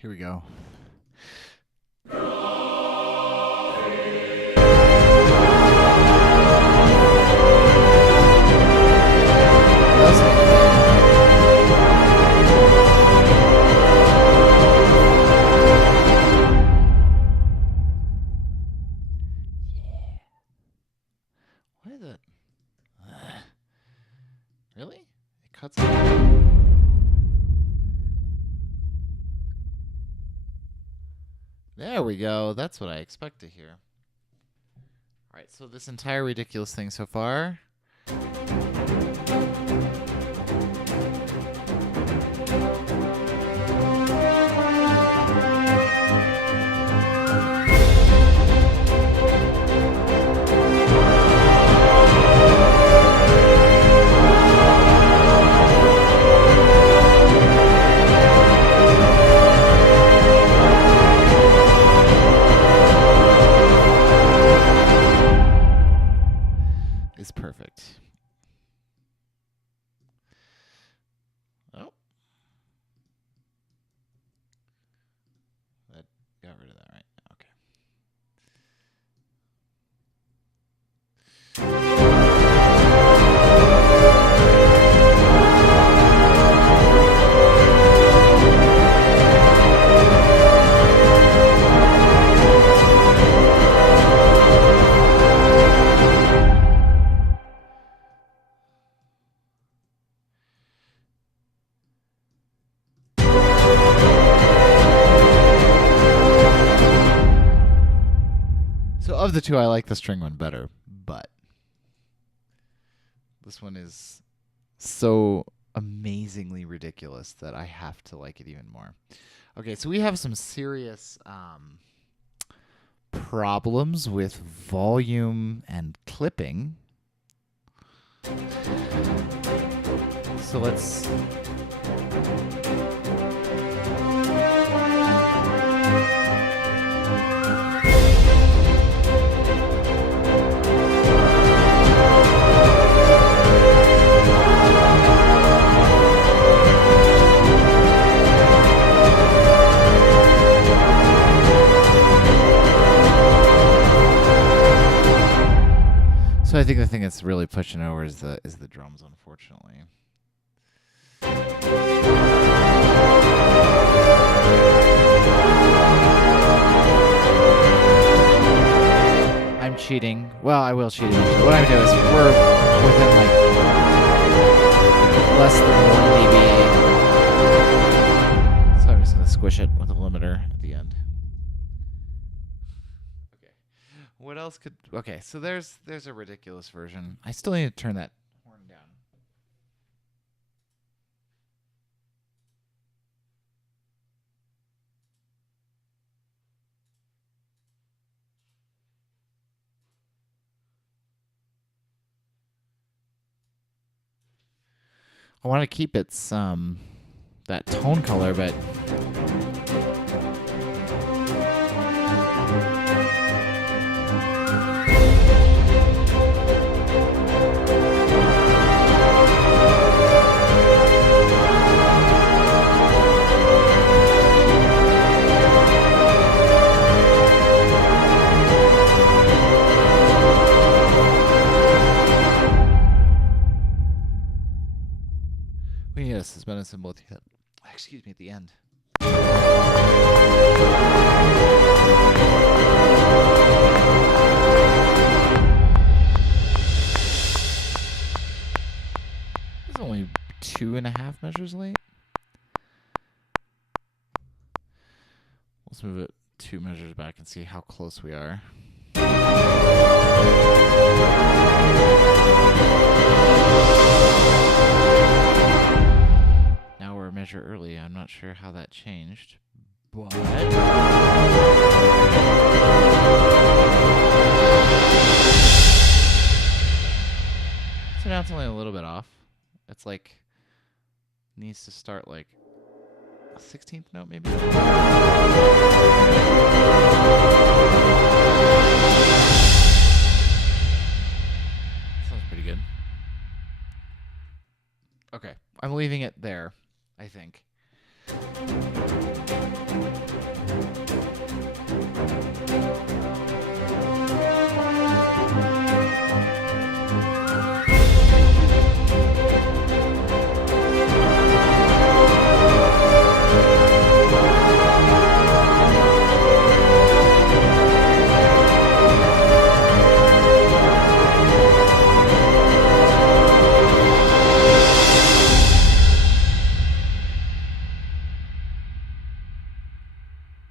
Here we go. What is it? Really? It cuts out. There we go. That's what I expect to hear. All right, so this entire ridiculous thing so far. Is perfect. Oh. That got rid of that, right? Okay. Of the two, I like the string one better, but this one is so amazingly ridiculous that I have to like it even more. Okay, so we have some serious problems with volume and clipping. So let's... So I think the thing that's really pushing over is the drums, unfortunately. I'm cheating. Well, I will cheat. What I'm doing is we're within like less than 1 dB. So I'm just gonna squish it with a limiter at the end. What else could... Okay, so there's a ridiculous version. I still need to turn that horn down. I want to keep its that tone color, but... We need a suspended cymbal at the end. It's only 2.5 measures late. Let's move it 2 measures back and see how close we are. sure how that changed, but so now it's only a little bit off. It's like needs to start like a 16th note maybe. Sounds pretty good. Okay, I'm leaving it there, I think.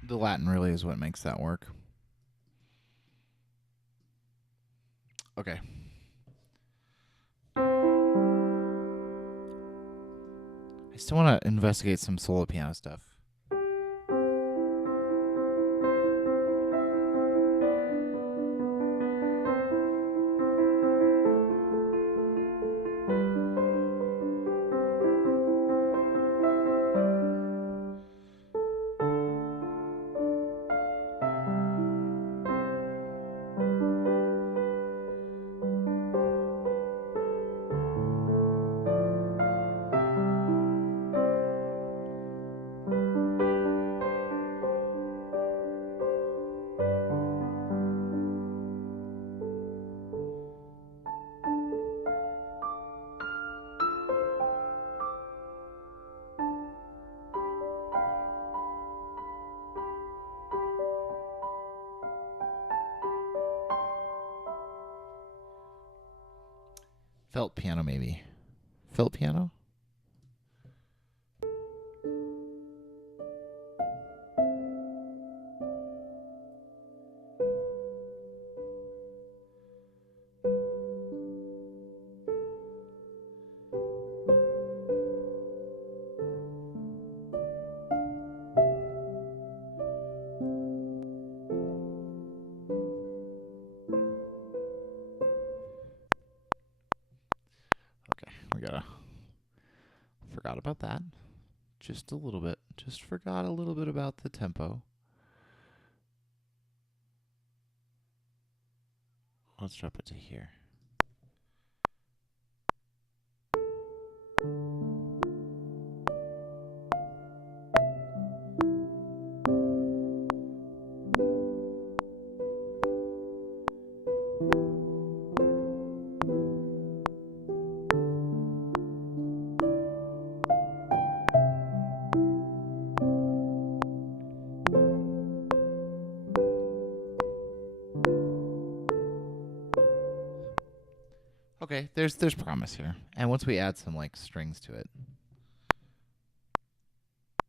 The Latin really is what makes that work. Okay. I still want to investigate some solo piano stuff. Felt piano, maybe. Felt piano? Forgot about that. Just a little bit. Just forgot a little bit about the tempo. Let's drop it to here. Okay, there's promise here. And once we add some like strings to it,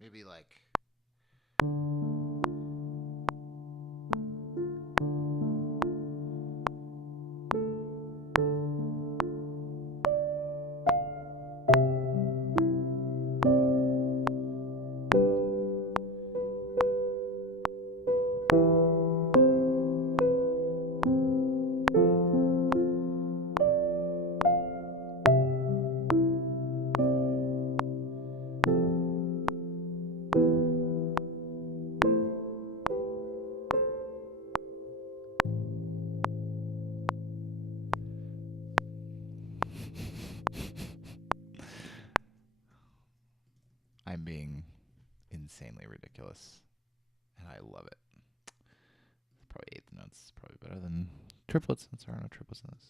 maybe like I'm being insanely ridiculous, and I love it. Probably eighth notes, probably better than triplets, since there are no triplets in this.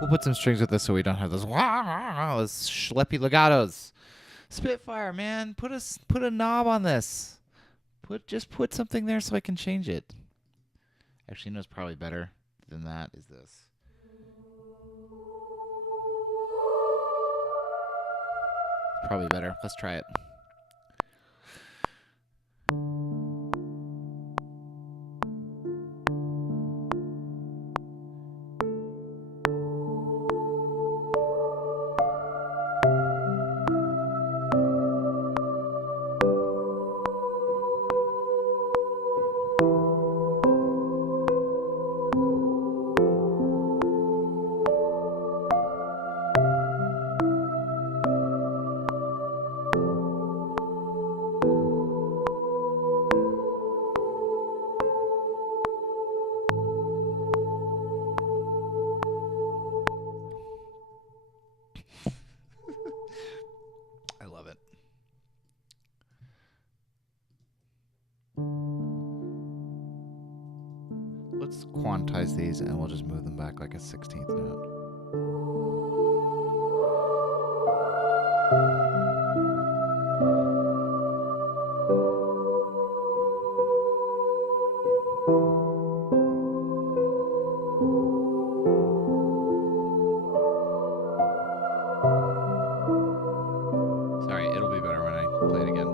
We'll put some strings with this so we don't have those schleppy legatos. Spitfire, man, put a knob on this. Just put something there so I can change it. Actually, no, it's probably better than that is this. Probably better. Let's try it. I love it. Let's quantize these and we'll just move them back like a 16th note. Sorry, it'll be better when I play it again.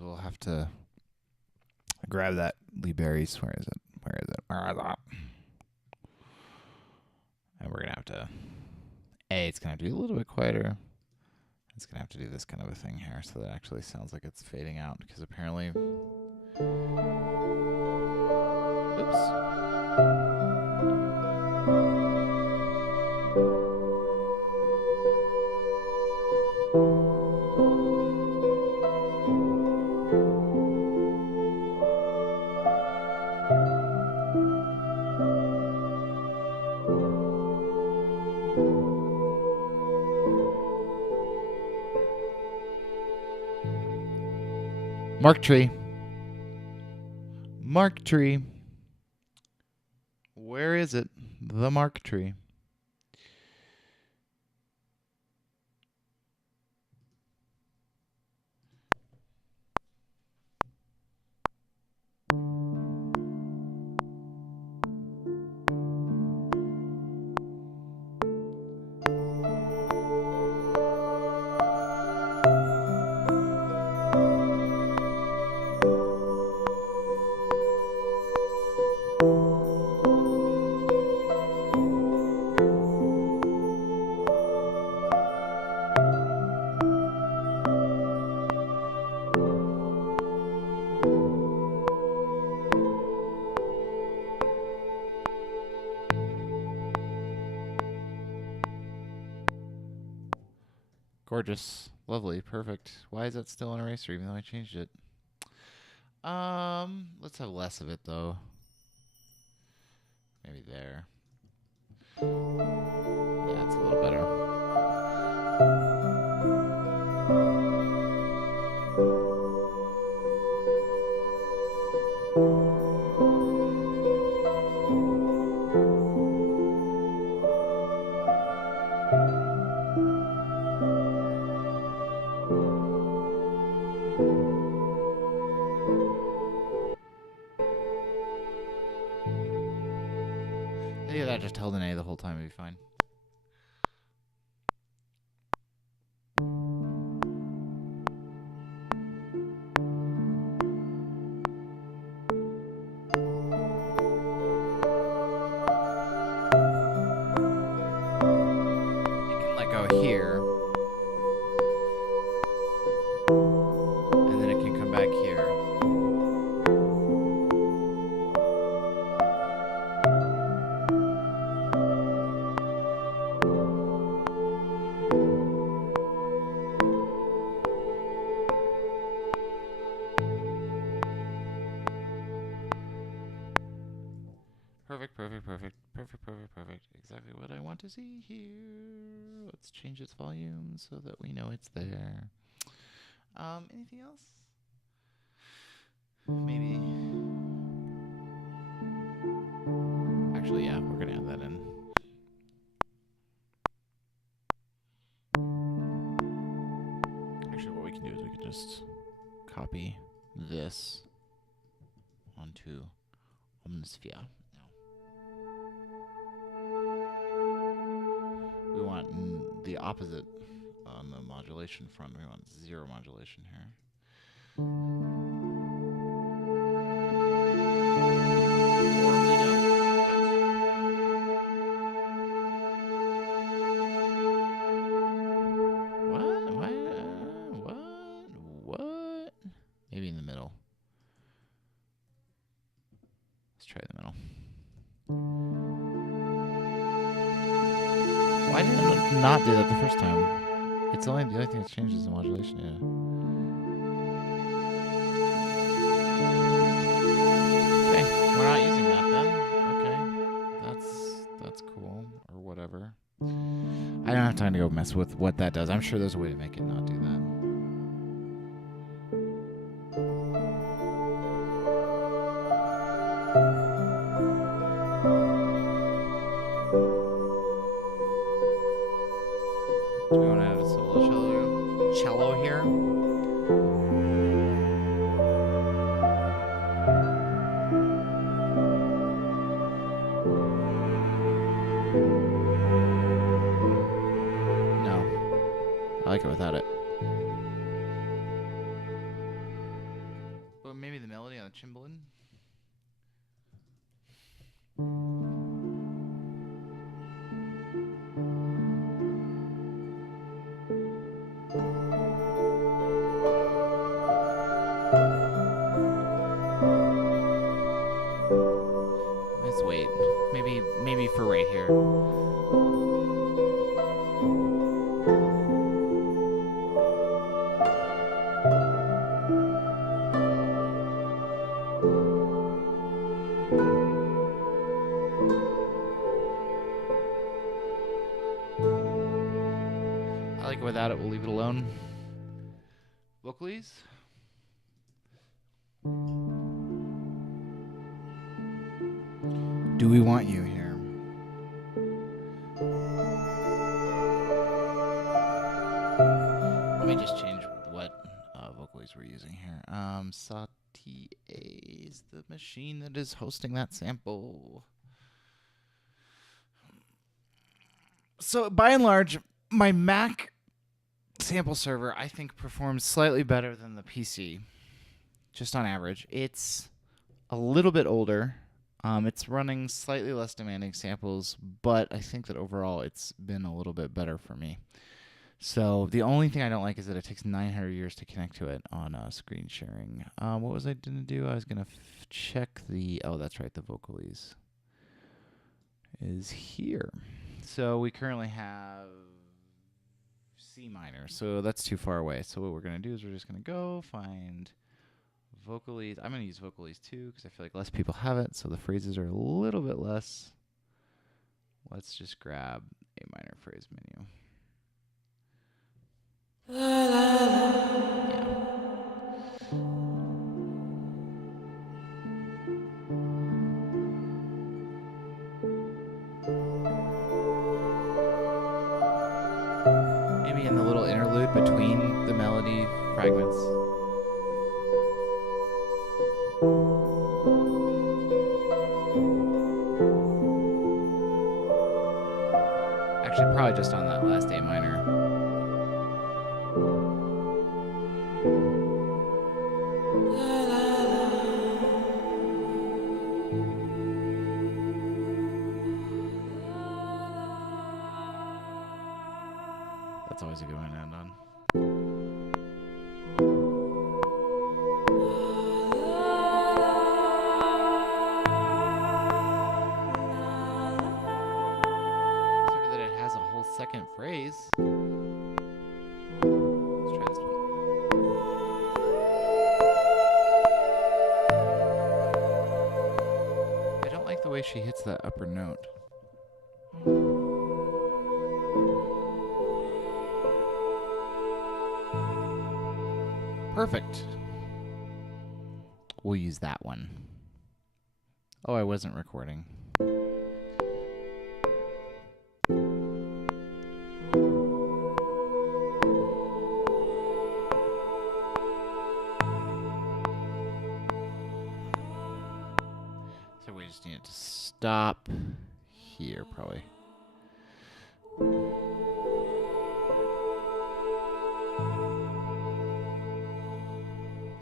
We'll have to grab that Lee Barry's. Where is it? And we're going to have to... it's going to have to be a little bit quieter. It's going to have to do this kind of a thing here so that it actually sounds like it's fading out, because apparently... Oops. Mark tree. Mark tree. Where is it? The mark tree. Gorgeous. Lovely. Perfect. Why is that still an eraser even though I changed it? Let's have less of it though. Maybe there. Yeah, it's a little better. I think if I just held an A the whole time, it'd be fine. It can let go here. And then it can come back here. Perfect. Exactly what I want to see here. Let's change its volume so that we know it's there. Anything else? Maybe. Actually, yeah, we're gonna add that in. Actually, what we can do is we can just copy this onto Omnisphere. We want the opposite on the modulation front. We want 0 modulation here. Or we don't. What? Maybe in the middle. Let's try the middle. Why did it not do that the first time? It's the only thing that's changed is the modulation, yeah. Okay, we're not using that then. Okay, that's cool, or whatever. I don't have time to go mess with what that does. I'm sure there's a way to make it not do that. Do we want to add a solo cello here? No. I like it without it. But maybe the melody on the cimbalin? Let's wait. Maybe for right here. I like it without it. We'll leave it alone. Vocalies. Do we want you here? Let me just change what vocalies we're using here. Satie is the machine that is hosting that sample. So by and large, my Mac sample server, I think, performs slightly better than the PC, just on average. It's a little bit older. It's running slightly less demanding samples, but I think that overall it's been a little bit better for me. So the only thing I don't like is that it takes 900 years to connect to it on screen sharing. What was I going to do? I was going to check the... Oh, that's right. The vocalies is here. So we currently have C minor. So that's too far away. So what we're going to do is we're just going to go find Vocalese. I'm going to use Vocalese too because I feel like less people have it, so the phrases are a little bit less. Let's just grab A minor phrase menu. Maybe in the little interlude between the melody fragments. Actually, probably just on that last A minor. That's always a good one to end on. Sorry that it has a whole second phrase. Let's try this one. I don't like the way she hits that upper note. Perfect. We'll use that one. Oh, I wasn't recording. So we just need it to stop here, probably.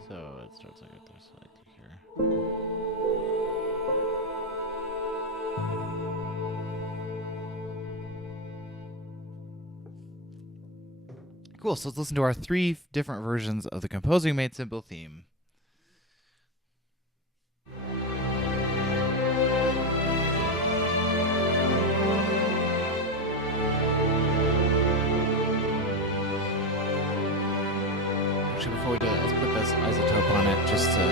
So it starts like this, like here. Cool, so let's listen to our 3 different versions of the Composing Made Simple theme. Actually, before we do that, let's put this isotope on it just to...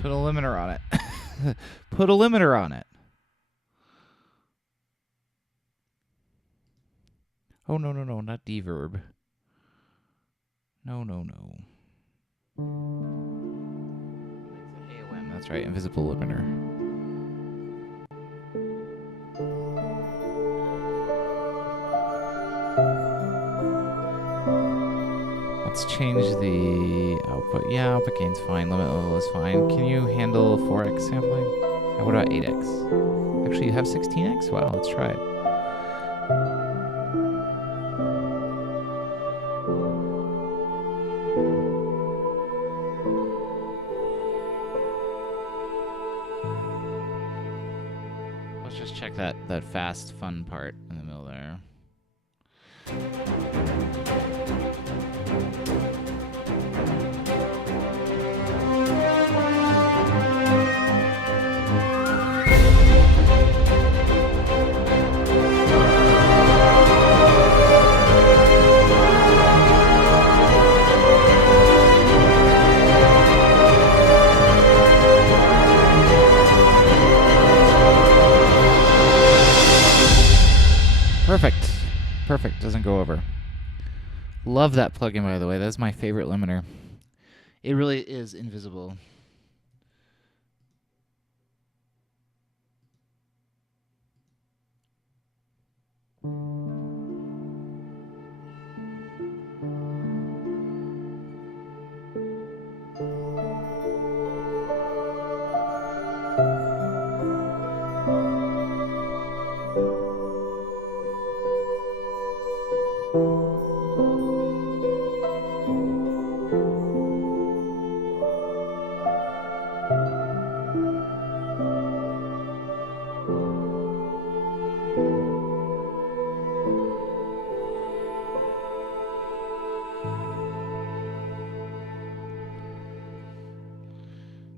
Put a limiter on it. Put a limiter on it. Oh, no, not deverb. No. AOM, that's right, invisible limiter. Let's change the output. Yeah, output gain's fine. Limit level is fine. Can you handle 4x sampling? What about 8x? Actually, you have 16x? Wow, let's try it. Let's just check that fast, fun part in the middle there. Perfect. Doesn't go over. Love that plugin, by the way. That's my favorite limiter. It really is invisible.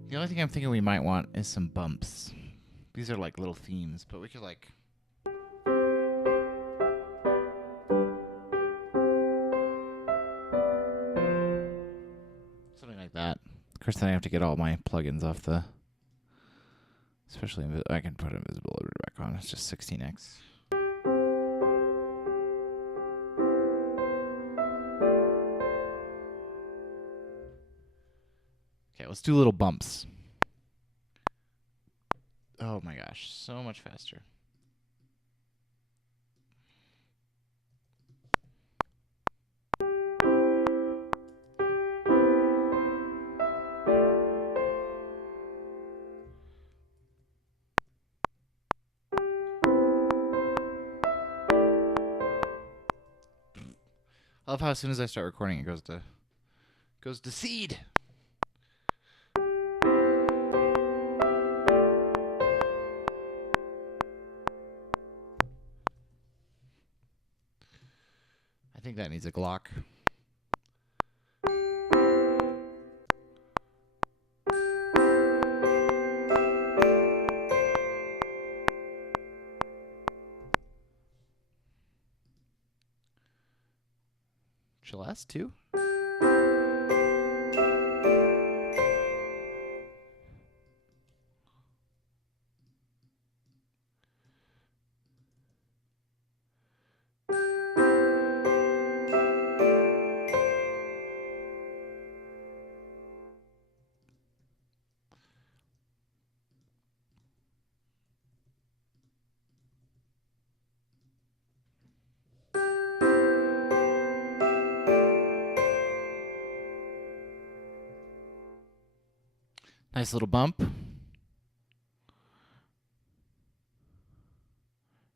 The only thing I'm thinking we might want is some bumps. These are like little themes, but we could like... something like that. Of course, then I have to get all my plugins off the... especially, I can put invisibility back on. It's just 16x. Okay, let's do little bumps. Oh my gosh, so much faster. I love how as soon as I start recording, it goes to seed. I think that needs a Glock. Celeste too? Nice little bump.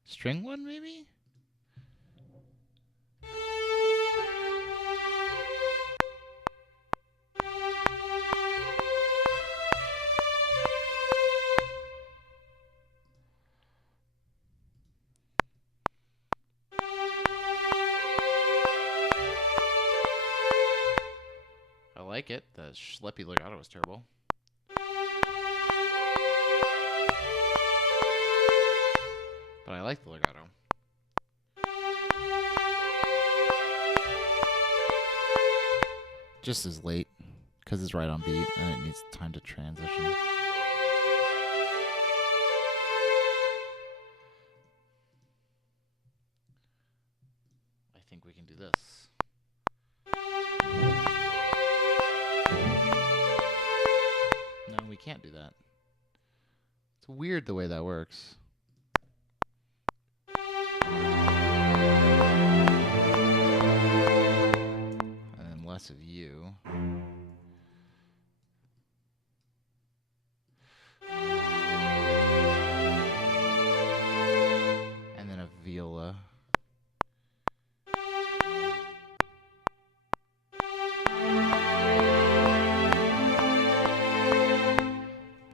String one, maybe? I like it. The schleppy legato was terrible. But I like the legato. Just as late, because it's right on beat and it needs time to transition. I think we can do this. No, we can't do that. It's weird the way that works. And then less of you. And then a viola.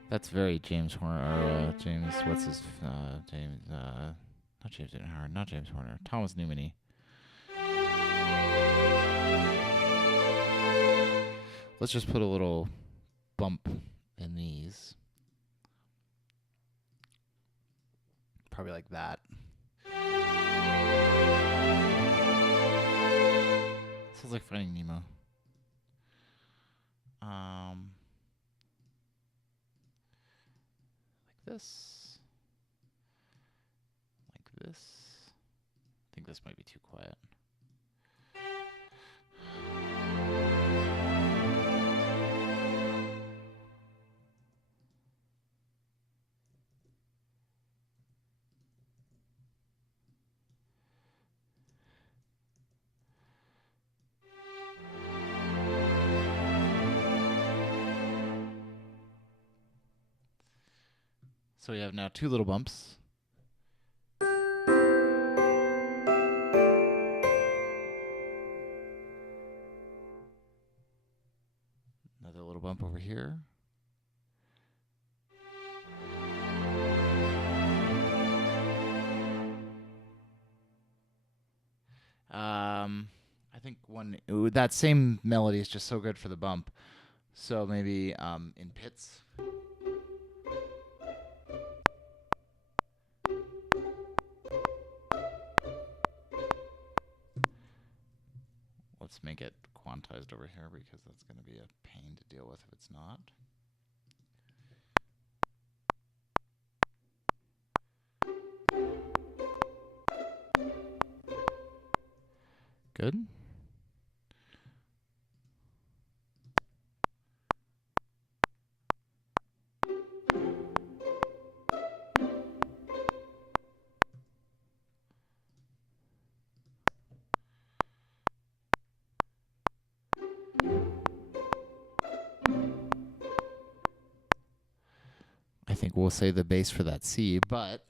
That's very James Horner, or James, what's his, James, not James Horner, not James Horner, Thomas Newman-y. Let's just put a little bump in these. Probably like that. Sounds like Finding Nemo. Like this. Like this. I think this might be too quiet. So we have now two little bumps. Another little bump over here. I think that same melody is just so good for the bump. So maybe in pits. Let's make it quantized over here because that's going to be a pain to deal with if it's not. Good. I think we'll say the bass for that C, but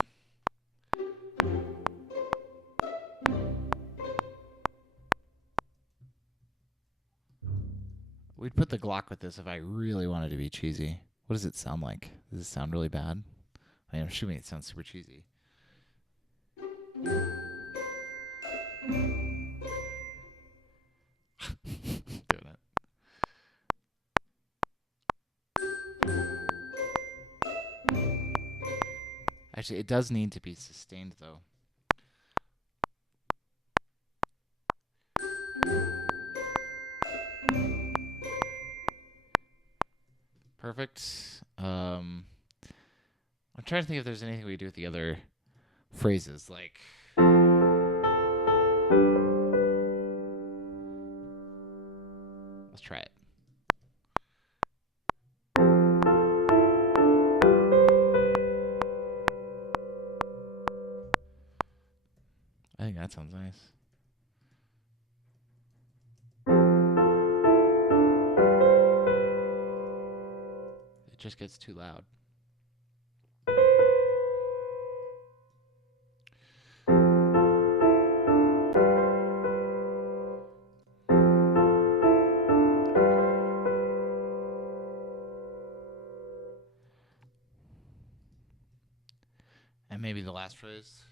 we'd put the Glock with this if I really wanted to be cheesy. What does it sound like? Does it sound really bad? I mean, I'm assuming it sounds super cheesy. Doing it. Actually, it does need to be sustained, though. Perfect. I'm trying to think if there's anything we do with the other phrases, like... Let's try it. I think that sounds nice. It just gets too loud. And maybe the last phrase.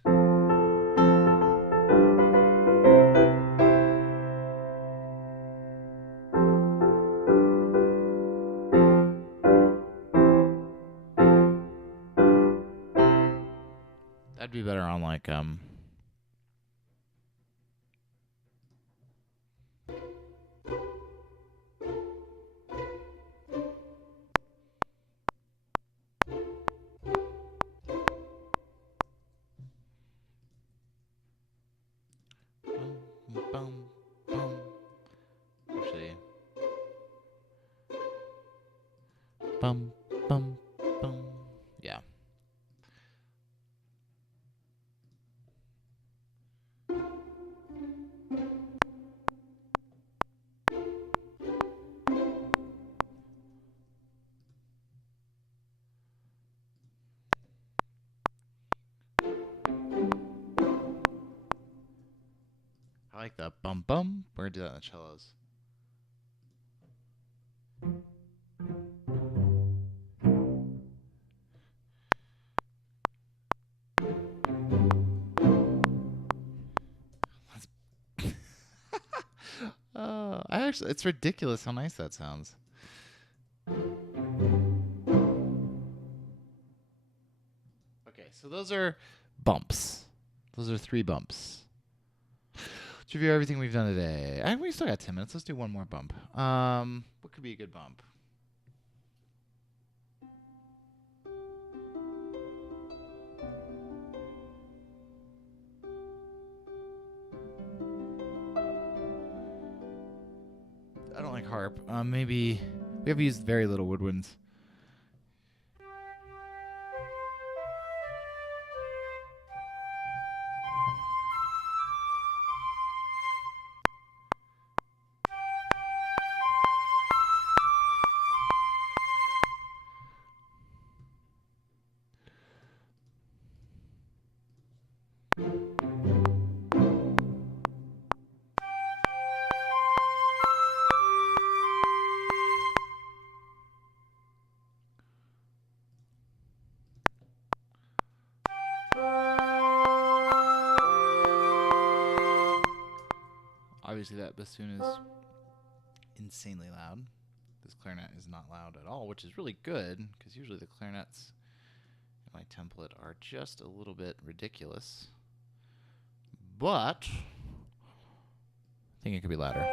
That'd be better on like boom, boom. Actually, bum, bum, bum. Yeah. I like the bum bum. We're gonna do that on the cellos. It's ridiculous how nice that sounds. Okay, so those are bumps. Those are 3 bumps. Let's review everything we've done today. We still got 10 minutes. Let's do one more bump. What could be a good bump? I don't like harp. Maybe we have used very little woodwinds. Obviously that bassoon is insanely loud. This clarinet is not loud at all, which is really good, because usually the clarinets in my template are just a little bit ridiculous. But I think it could be louder.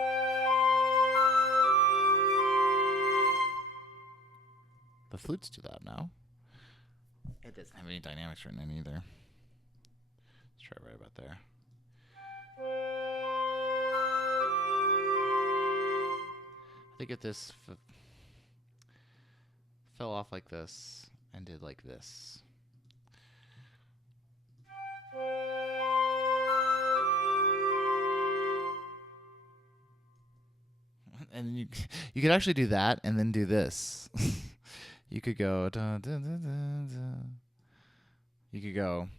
The flute's too loud now. It doesn't have any dynamics written in either. Let's try right about there. I think if this fell off like this and did like this. And you could actually do that and then do this. You could go da, da, da, da, da. You could go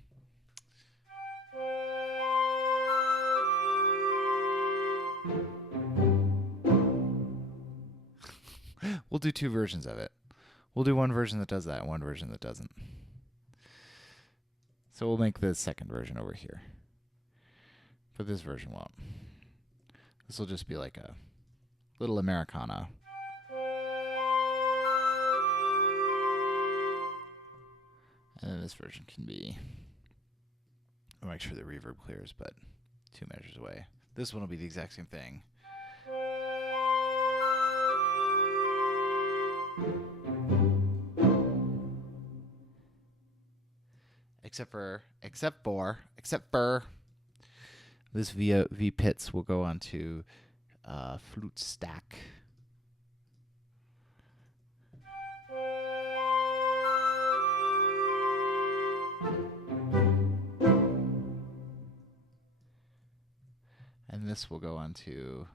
we'll do two versions of it. We'll do one version that does that and one version that doesn't. So we'll make the second version over here. But this version won't. This will just be like a little Americana. And then this version can be, I'll make sure the reverb clears, but 2 measures away. This one will be the exact same thing. Except for this V pits will go onto flute stack. And this will go onto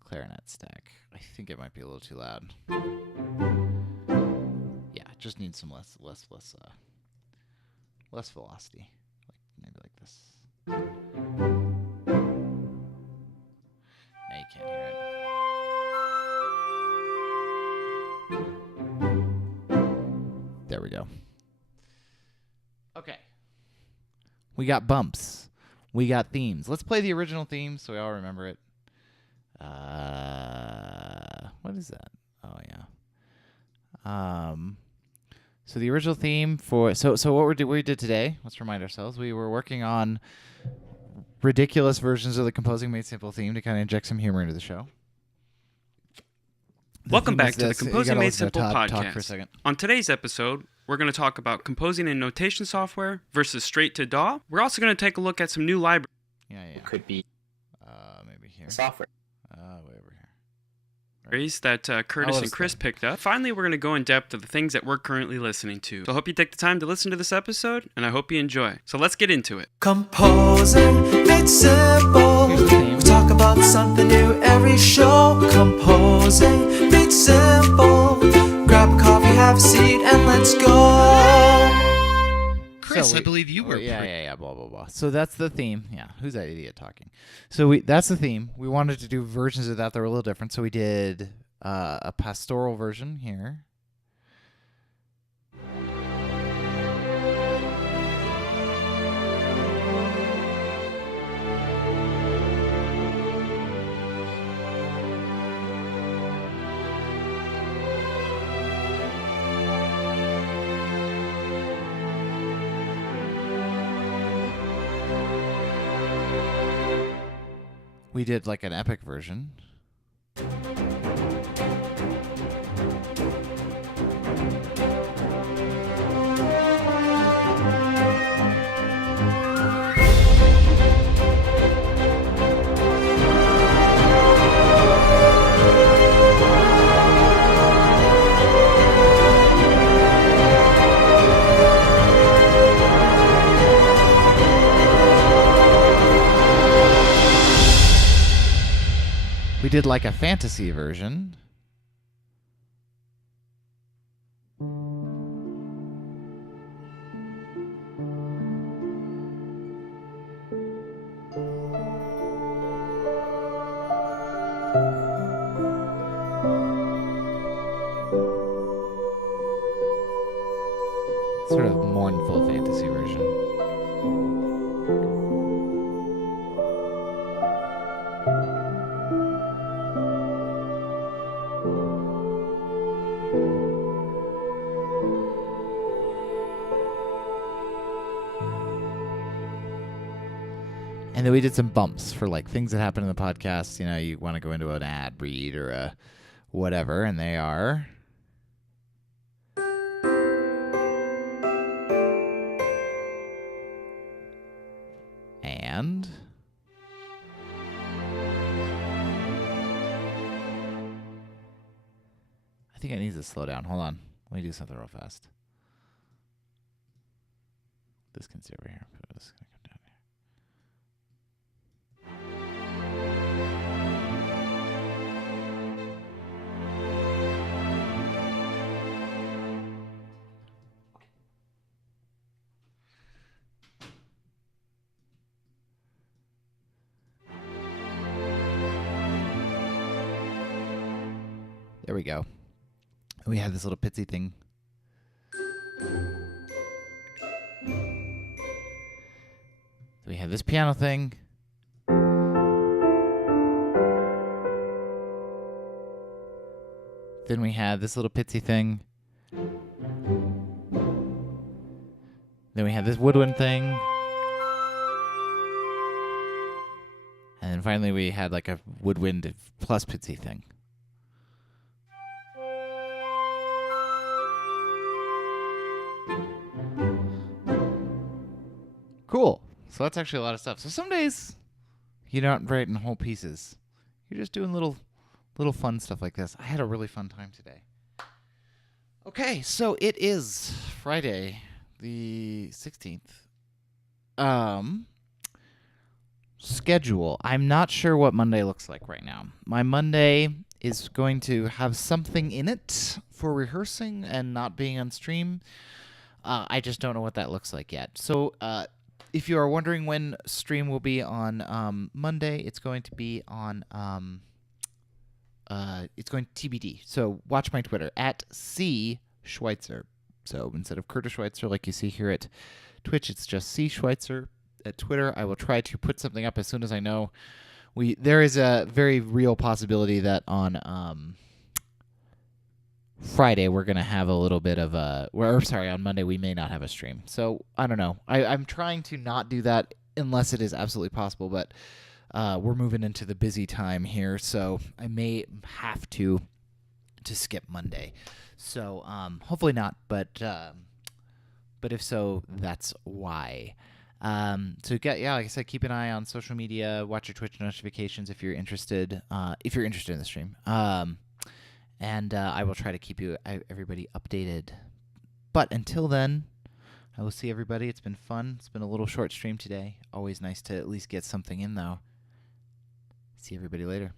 clarinet stack. I think it might be a little too loud. Yeah, it just needs some less velocity. Like maybe like this. Now you can't hear it. There we go. Okay. We got bumps. We got themes. Let's play the original theme so we all remember it. What is that? Oh yeah. So the original theme for so what we did today, let's remind ourselves, we were working on ridiculous versions of the Composing Made Simple theme to kind of inject some humor into the show. Welcome back to the Composing Made Simple podcast. On today's episode, we're going to talk about composing in notation software versus straight to DAW. We're also going to take a look at some new libraries. Yeah. It could be maybe here. Software. Way over here. That Curtis and Chris picked up. Finally, we're going to go in depth of the things that we're currently listening to. So I hope you take the time to listen to this episode, and I hope you enjoy. So let's get into it. Composing made simple. We talk about something new every show. Composing made simple. Grab a coffee, have a seat, and let's go. Chris, I believe you were. Yeah, blah, blah, blah. So that's the theme. Yeah, who's that idiot talking? So that's the theme. We wanted to do versions of that were a little different. So we did a pastoral version here. We did like an epic version. We did like a fantasy version. Sort of mournful fantasy version. And then we did some bumps for like things that happen in the podcast. You know, you want to go into an ad read or a whatever, and they are. And I think I need to slow down. Hold on. Let me do something real fast. This can stay over here. This is going to come down here. There we go. We have this little pitsy thing. We have this piano thing. Then we have this little pitsy thing. Then we have this woodwind thing. And then finally we had like a woodwind plus pitsy thing. Cool. So that's actually a lot of stuff. So some days you're not writing whole pieces. You're just doing little fun stuff like this. I had a really fun time today. Okay, so it is Friday the 16th. Schedule. I'm not sure what Monday looks like right now. My Monday is going to have something in it for rehearsing and not being on stream. I just don't know what that looks like yet. So, if you are wondering when stream will be on Monday, it's going to be on it's going TBD. So watch my Twitter at C Schweitzer. So instead of Curtis Schweitzer like you see here at Twitch, it's just C Schweitzer at Twitter. I will try to put something up as soon as I know. There is a very real possibility that on Friday we're going to have a little bit of on Monday we may not have a stream. So I don't know. I'm trying to not do that unless it is absolutely possible, but we're moving into the busy time here, so I may have to skip Monday. So hopefully not, but if so, that's why. Like I said, keep an eye on social media, watch your Twitch notifications if you're interested in the stream. And I will try to keep everybody updated. But until then, I will see everybody. It's been fun. It's been a little short stream today. Always nice to at least get something in, though. See everybody later.